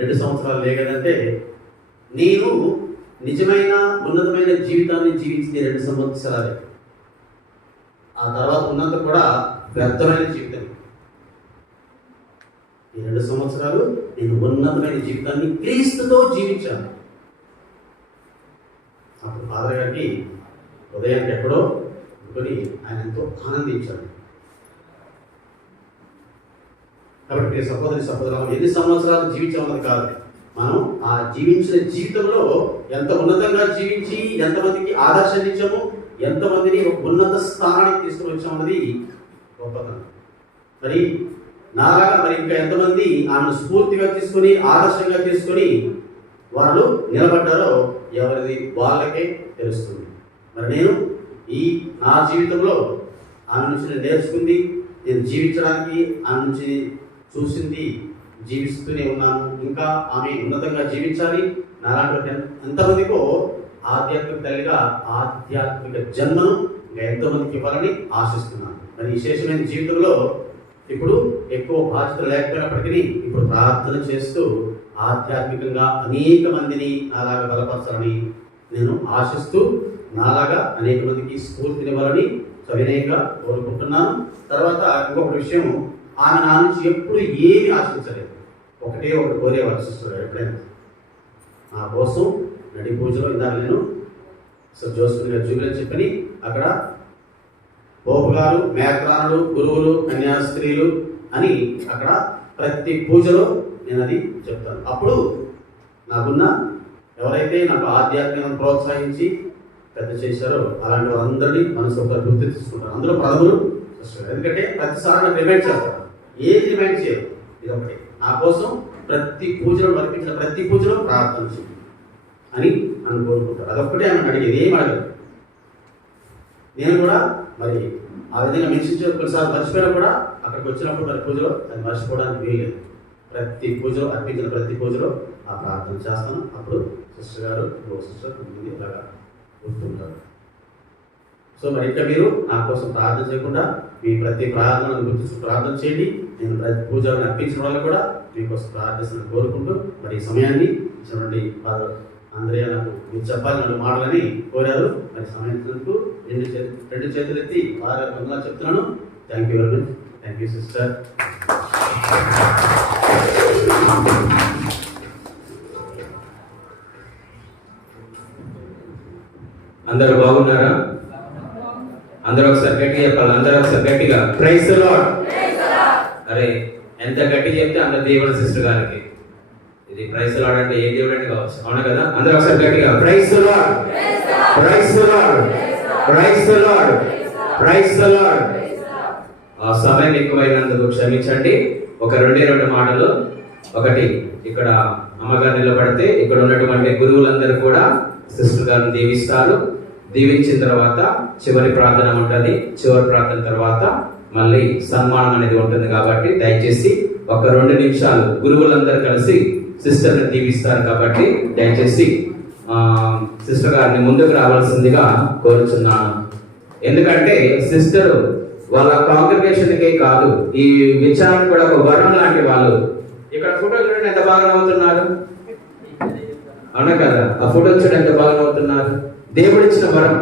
2 సంవత్సరాలు లేదంటే, నేను నిజమైన ఉన్నతమైన జీవితాన్ని జీవించింది 2 సంవత్సరాలే. ఆ తర్వాత ఉన్నంత కూడా వ్యర్థమైన జీవితం. ఈ 2 సంవత్సరాలు నేను ఉన్నతమైన జీవితాన్ని క్రీస్తుతో జీవించాను. అప్పుడు ఫాదర్ గారికి ఉదయానికి ఎక్కడో అనుకుని ఆయన ఎంతో ఆనందించాడు. కాబట్టి సహోదరులు ఎన్ని సంవత్సరాలు జీవించామన్నది కాదు, మనం ఆ జీవించిన జీవితంలో ఎంత ఉన్నతంగా జీవించి ఎంతమందికి ఆదర్శాన్ని ఇచ్చాము, ఎంతమందిని ఒక ఉన్నత స్థానానికి తీసుకుని వచ్చామన్నది గొప్పతనం. మరి నాలాగా మరి ఇంకా ఎంతమంది ఆమెను స్ఫూర్తిగా తీసుకుని ఆదర్శంగా తీసుకుని వాళ్ళు నిలబడ్డారో ఎవరిది వాళ్ళకే తెలుస్తుంది. మరి నేను నా జీవితంలో ఆమె నుంచి నేను నేర్చుకుంది, నేను జీవించడానికి ఆమె నుంచి చూసింది, జీవిస్తూనే ఉన్నాను. ఇంకా ఆమె ఉన్నతంగా జీవించాలి. నాలాంటి ఎంతమందికో ఆధ్యాత్మిక తల్లిగా ఆధ్యాత్మిక జన్మను ఇంకా ఎంతోమందికి ఇవ్వాలని ఆశిస్తున్నాను. మరి విశేషమైన జీవితంలో ఇప్పుడు ఎక్కువ బాధ్యత లేకపోయినప్పటికీ ఇప్పుడు ప్రార్థన చేస్తూ ఆధ్యాత్మికంగా అనేక మందిని నాలాగా బలపరచాలని నేను ఆశిస్తూ, నాలాగా అనేక మందికి స్ఫూర్తినివ్వాలని సవినయంగా కోరుకుంటున్నాను. తర్వాత ఇంకొక విషయం, ఆమె నా నుంచి ఎప్పుడు ఏమి ఆశించలేదు. ఒకటి కోరేవారు సిస్టర్ ఎప్పుడైనా నా కోసం నడి పూజలో. ఇందాక నేను సార్ జోస్ఫిన్ గారు జూబిలీ చెప్పని అక్కడ పోపు గారు, మేకరానులు, గురువులు, కన్యాస్త్రీలు అని అక్కడ ప్రతి పూజలో నేను అది చెప్తాను. అప్పుడు నాకున్న ఎవరైతే నాకు ఆధ్యాత్మికను ప్రోత్సహించి పెద్ద చేశారో అలాంటి వారందరినీ మనసు ఒక గుర్తు తీసుకుంటారు. అందులో ప్రథములు సిస్టర్. ఎందుకంటే ప్రతిసారి నాకు డిమాండ్ చేస్తారు, ఏది డిమాండ్ చేయరు. ఇది ఒకటి, నా కోసం ప్రతి పూజలో నడిపించిన ప్రతి పూజలో ప్రార్థన చేయండి అని నన్ను కోరుకుంటారు. అదొక్కటే ఆమె అడిగేది, ఏం అడగదు. నేను కూడా మరి ఆ విధంగా మెన్షన్ కొన్నిసార్లు మర్చిపోయినా కూడా అక్కడికి వచ్చినప్పుడు మరి పూజలో అది మర్చిపోవడానికి వీలేదు. ప్రతి పూజలో అర్పించిన ప్రతి పూజలో ఆ ప్రార్థన చేస్తాను. అప్పుడు సిస్టర్ గారు సిస్టర్ కొంతమంది ఇలాగా గుర్తుంటారు. సో మరి ఇంకా మీరు నా కోసం ప్రార్థన చేయకుండా మీ ప్రతి ప్రార్థనను గుర్తించి ప్రార్థన చేయండి. నేను ప్రతి పూజలను అర్పించిన వాళ్ళు కూడా మీకోసం ప్రార్థిస్తాను కోరుకుంటూ మరి ఈ సమయాన్ని ఇచ్చినటువంటి అందరూ నాకు మీరు చెప్పాలి నన్ను మాటలని కోరారు. మరి సమయించినందుకు రెండు చేతులు ఎత్తి వారి వందనాలు చెప్తున్నాను. Thank you very much. Thank you sister. అందరూ బాగున్నారా? అందరూ ఒకసారి గట్టిగా చెప్పాలి. అందరూ ఒకసారి గట్టిగా ప్రైజ్ ది లార్డ్. అరే ఎంత గట్టిగా చెప్తే అంత దేవుడు సిస్టర్ గారికి. ఇది ప్రైజ్ ది లార్డ్ అంటే ఏ దేవుడు అంటే కావచ్చు, అవునా కదా? అందరూ ఒకసారి గట్టిగా praise the Lord, praise the Lord, praise the Lord, praise the Lord. ఆ సమయం ఎక్కువైనందుకు క్షమించండి. ఒక రెండు మాటలు. ఒకటి, ఇక్కడ అమ్మగారు నిలబడితే ఇక్కడ ఉన్నటువంటి గురువులందరూ కూడా సిస్టర్ గారిని దీవిస్తారు. దీవించిన తర్వాత చివరి ప్రార్థన ఉంటుంది. చివరి ప్రార్థన తర్వాత మళ్ళీ సన్మానం అనేది ఉంటుంది. కాబట్టి దయచేసి ఒక 2 నిమిషాలు గురువులందరూ కలిసి సిస్టర్ని దీవిస్తారు. కాబట్టి దయచేసి సిస్టర్ గారిని ముందుకు రావాల్సిందిగా కోరుచున్నాను. ఎందుకంటే సిస్టర్ వాళ్ళ కాంగ్రిగేషన్కే కాదు, ఈ విచారణ కూడా ఒక వరం లాంటి వాళ్ళు. ఇక్కడ ఫోటో చూడండి ఎంత బాగా నవ్వుతున్నారు, అవునా కదా? ఆ ఫోటో చూడండి ఎంత బాగా నవ్వుతున్నారు. దేవుడిచ్చిన వరం,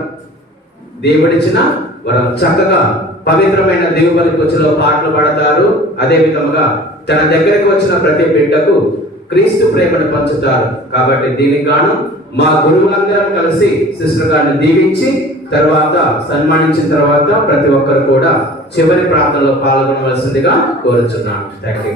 దేవుడిచ్చిన వరం. చక్కగా పవిత్రమైన దేవుని కూర్చులో పాటలు పాడతారు. అదే విధముగా తన దగ్గరకు వచ్చిన ప్రతి బిడ్డకు క్రీస్తు ప్రేమను పంచుతారు. కాబట్టి దీనికి గాను మా గురువులందరం కలిసి సిస్టర్ గారిని దీవించి తర్వాత సన్మానించిన తర్వాత ప్రతి ఒక్కరు కూడా చివరి ప్రార్థనలో పాల్గొనవలసిందిగా కోరుచున్నాను. Thank you.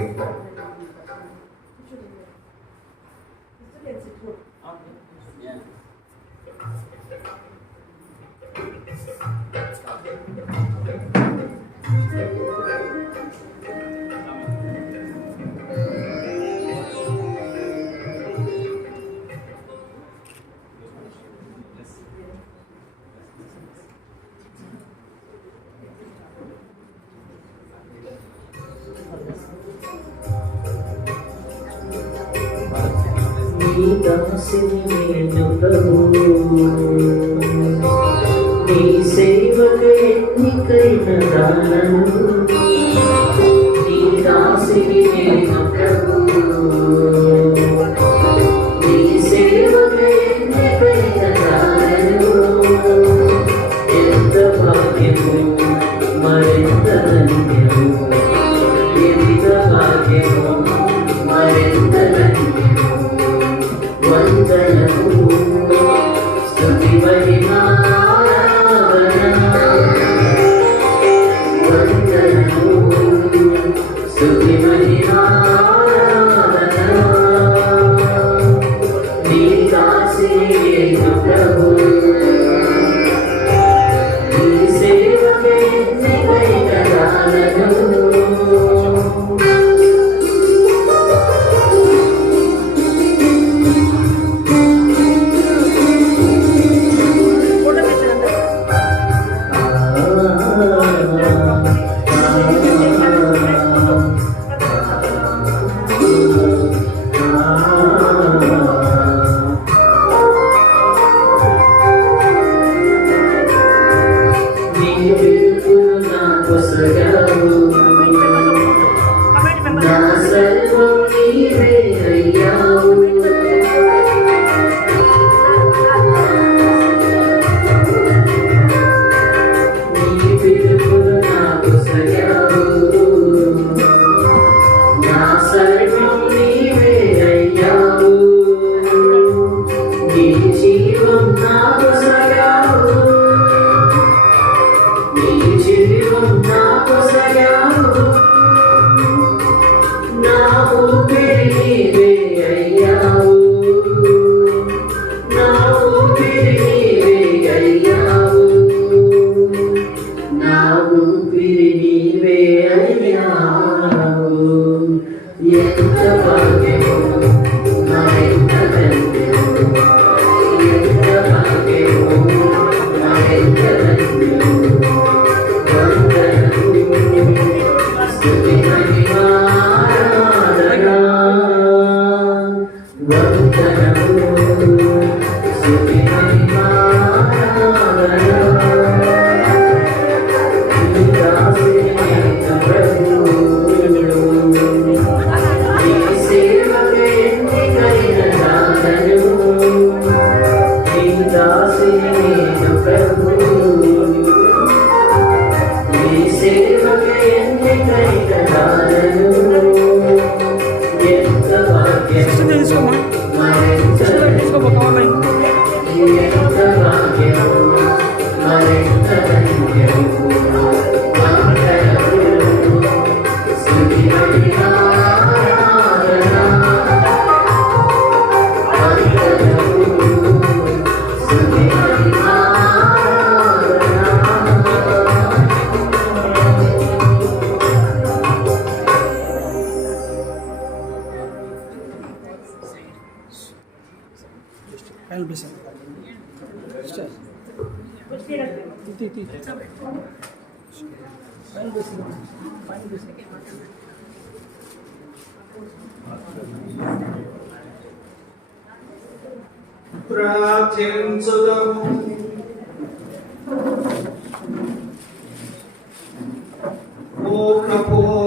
నీ దాసిని నేను ప్రభు, నీ సేవక ఎన్నికైన దానను. నీ దాసిని నేను ప్రభు, నీ సేవక ఎన్నికైన దానను. ఎంత భాగ్యము, మరెంత ధన్యము, ఎంత భాగ్యము, మరెంత ధన్యము. వందనము స్తుతి మహిమా, వందనము స్తుతి మహిమా, ప్రార్థించుదాము. ఓ ప్రభువా,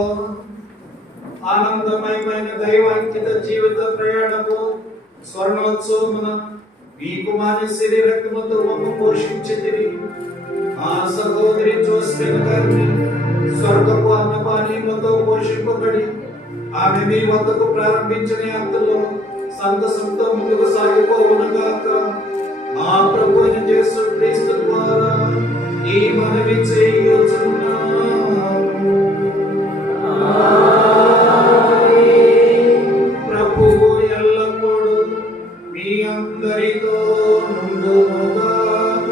ఆనందమయమైన దైవాంకిత జీవిత ప్రయాణము స్వర్ణోత్సవమున మీ కుమారి శరీరముతో మమ్ము పోషించితిరి. ఆ సహోదరి జోస్పెన్ గారిని స్వర్గపు అన్నపానీయములతో పోషింపబడి ఆమె మీ వద్దకు ప్రారంభించిన యాత్రలో సంతసంతో ముందుకు సాగిపోవునుగాక. ఆ ప్రభు అయిన యేసు క్రీస్తు ద్వారా ఈ మనవి చేయుచున్నాము. ప్రభువు ఎల్లప్పుడూ మీ అందరితో నుండునుగాక.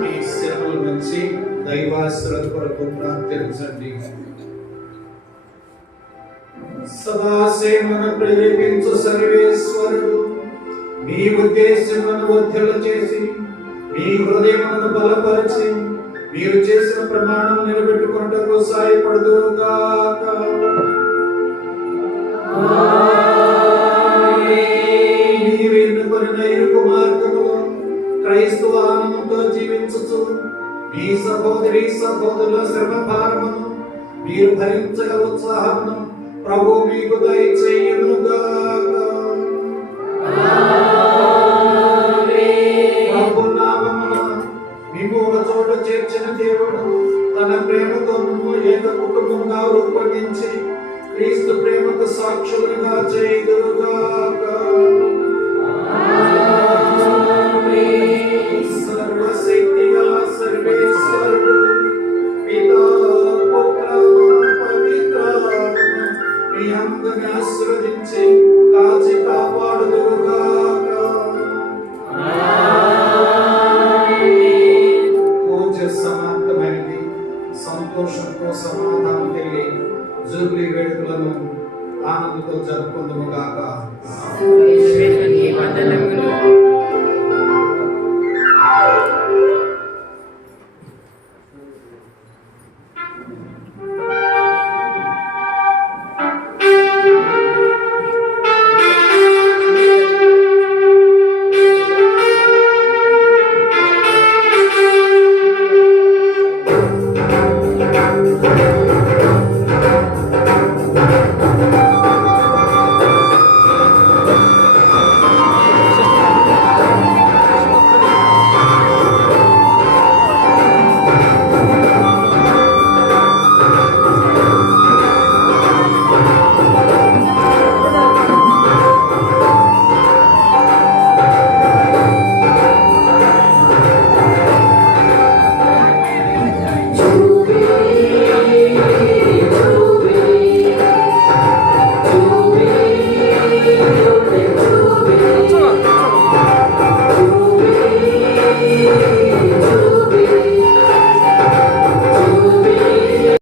మీ శిరముల నుంచి దైవాశ్రత కొరకు ప్రార్థించండి. సదాసేమను ప్రేరేపించు సర్వేశ్వరుడు మీ ఉద్దేశములను వర్ధిల్ల చేసి మీ హృదయములను బలపరిచి మీరు చేసిన ప్రమాణం నిలబెట్టుకొనుటకు సాయపడుదురుగాక. మీరు ఎన్నుకొనిన ఇరుకు మార్గములో క్రైస్తవ ఆనందంతో జీవించుచు మీ సహోదరి సహోదరుల శ్రమ భారమును మీరు భరించగల ఉత్సాహమును ప్రభు మీకు దయచేయునుగాక.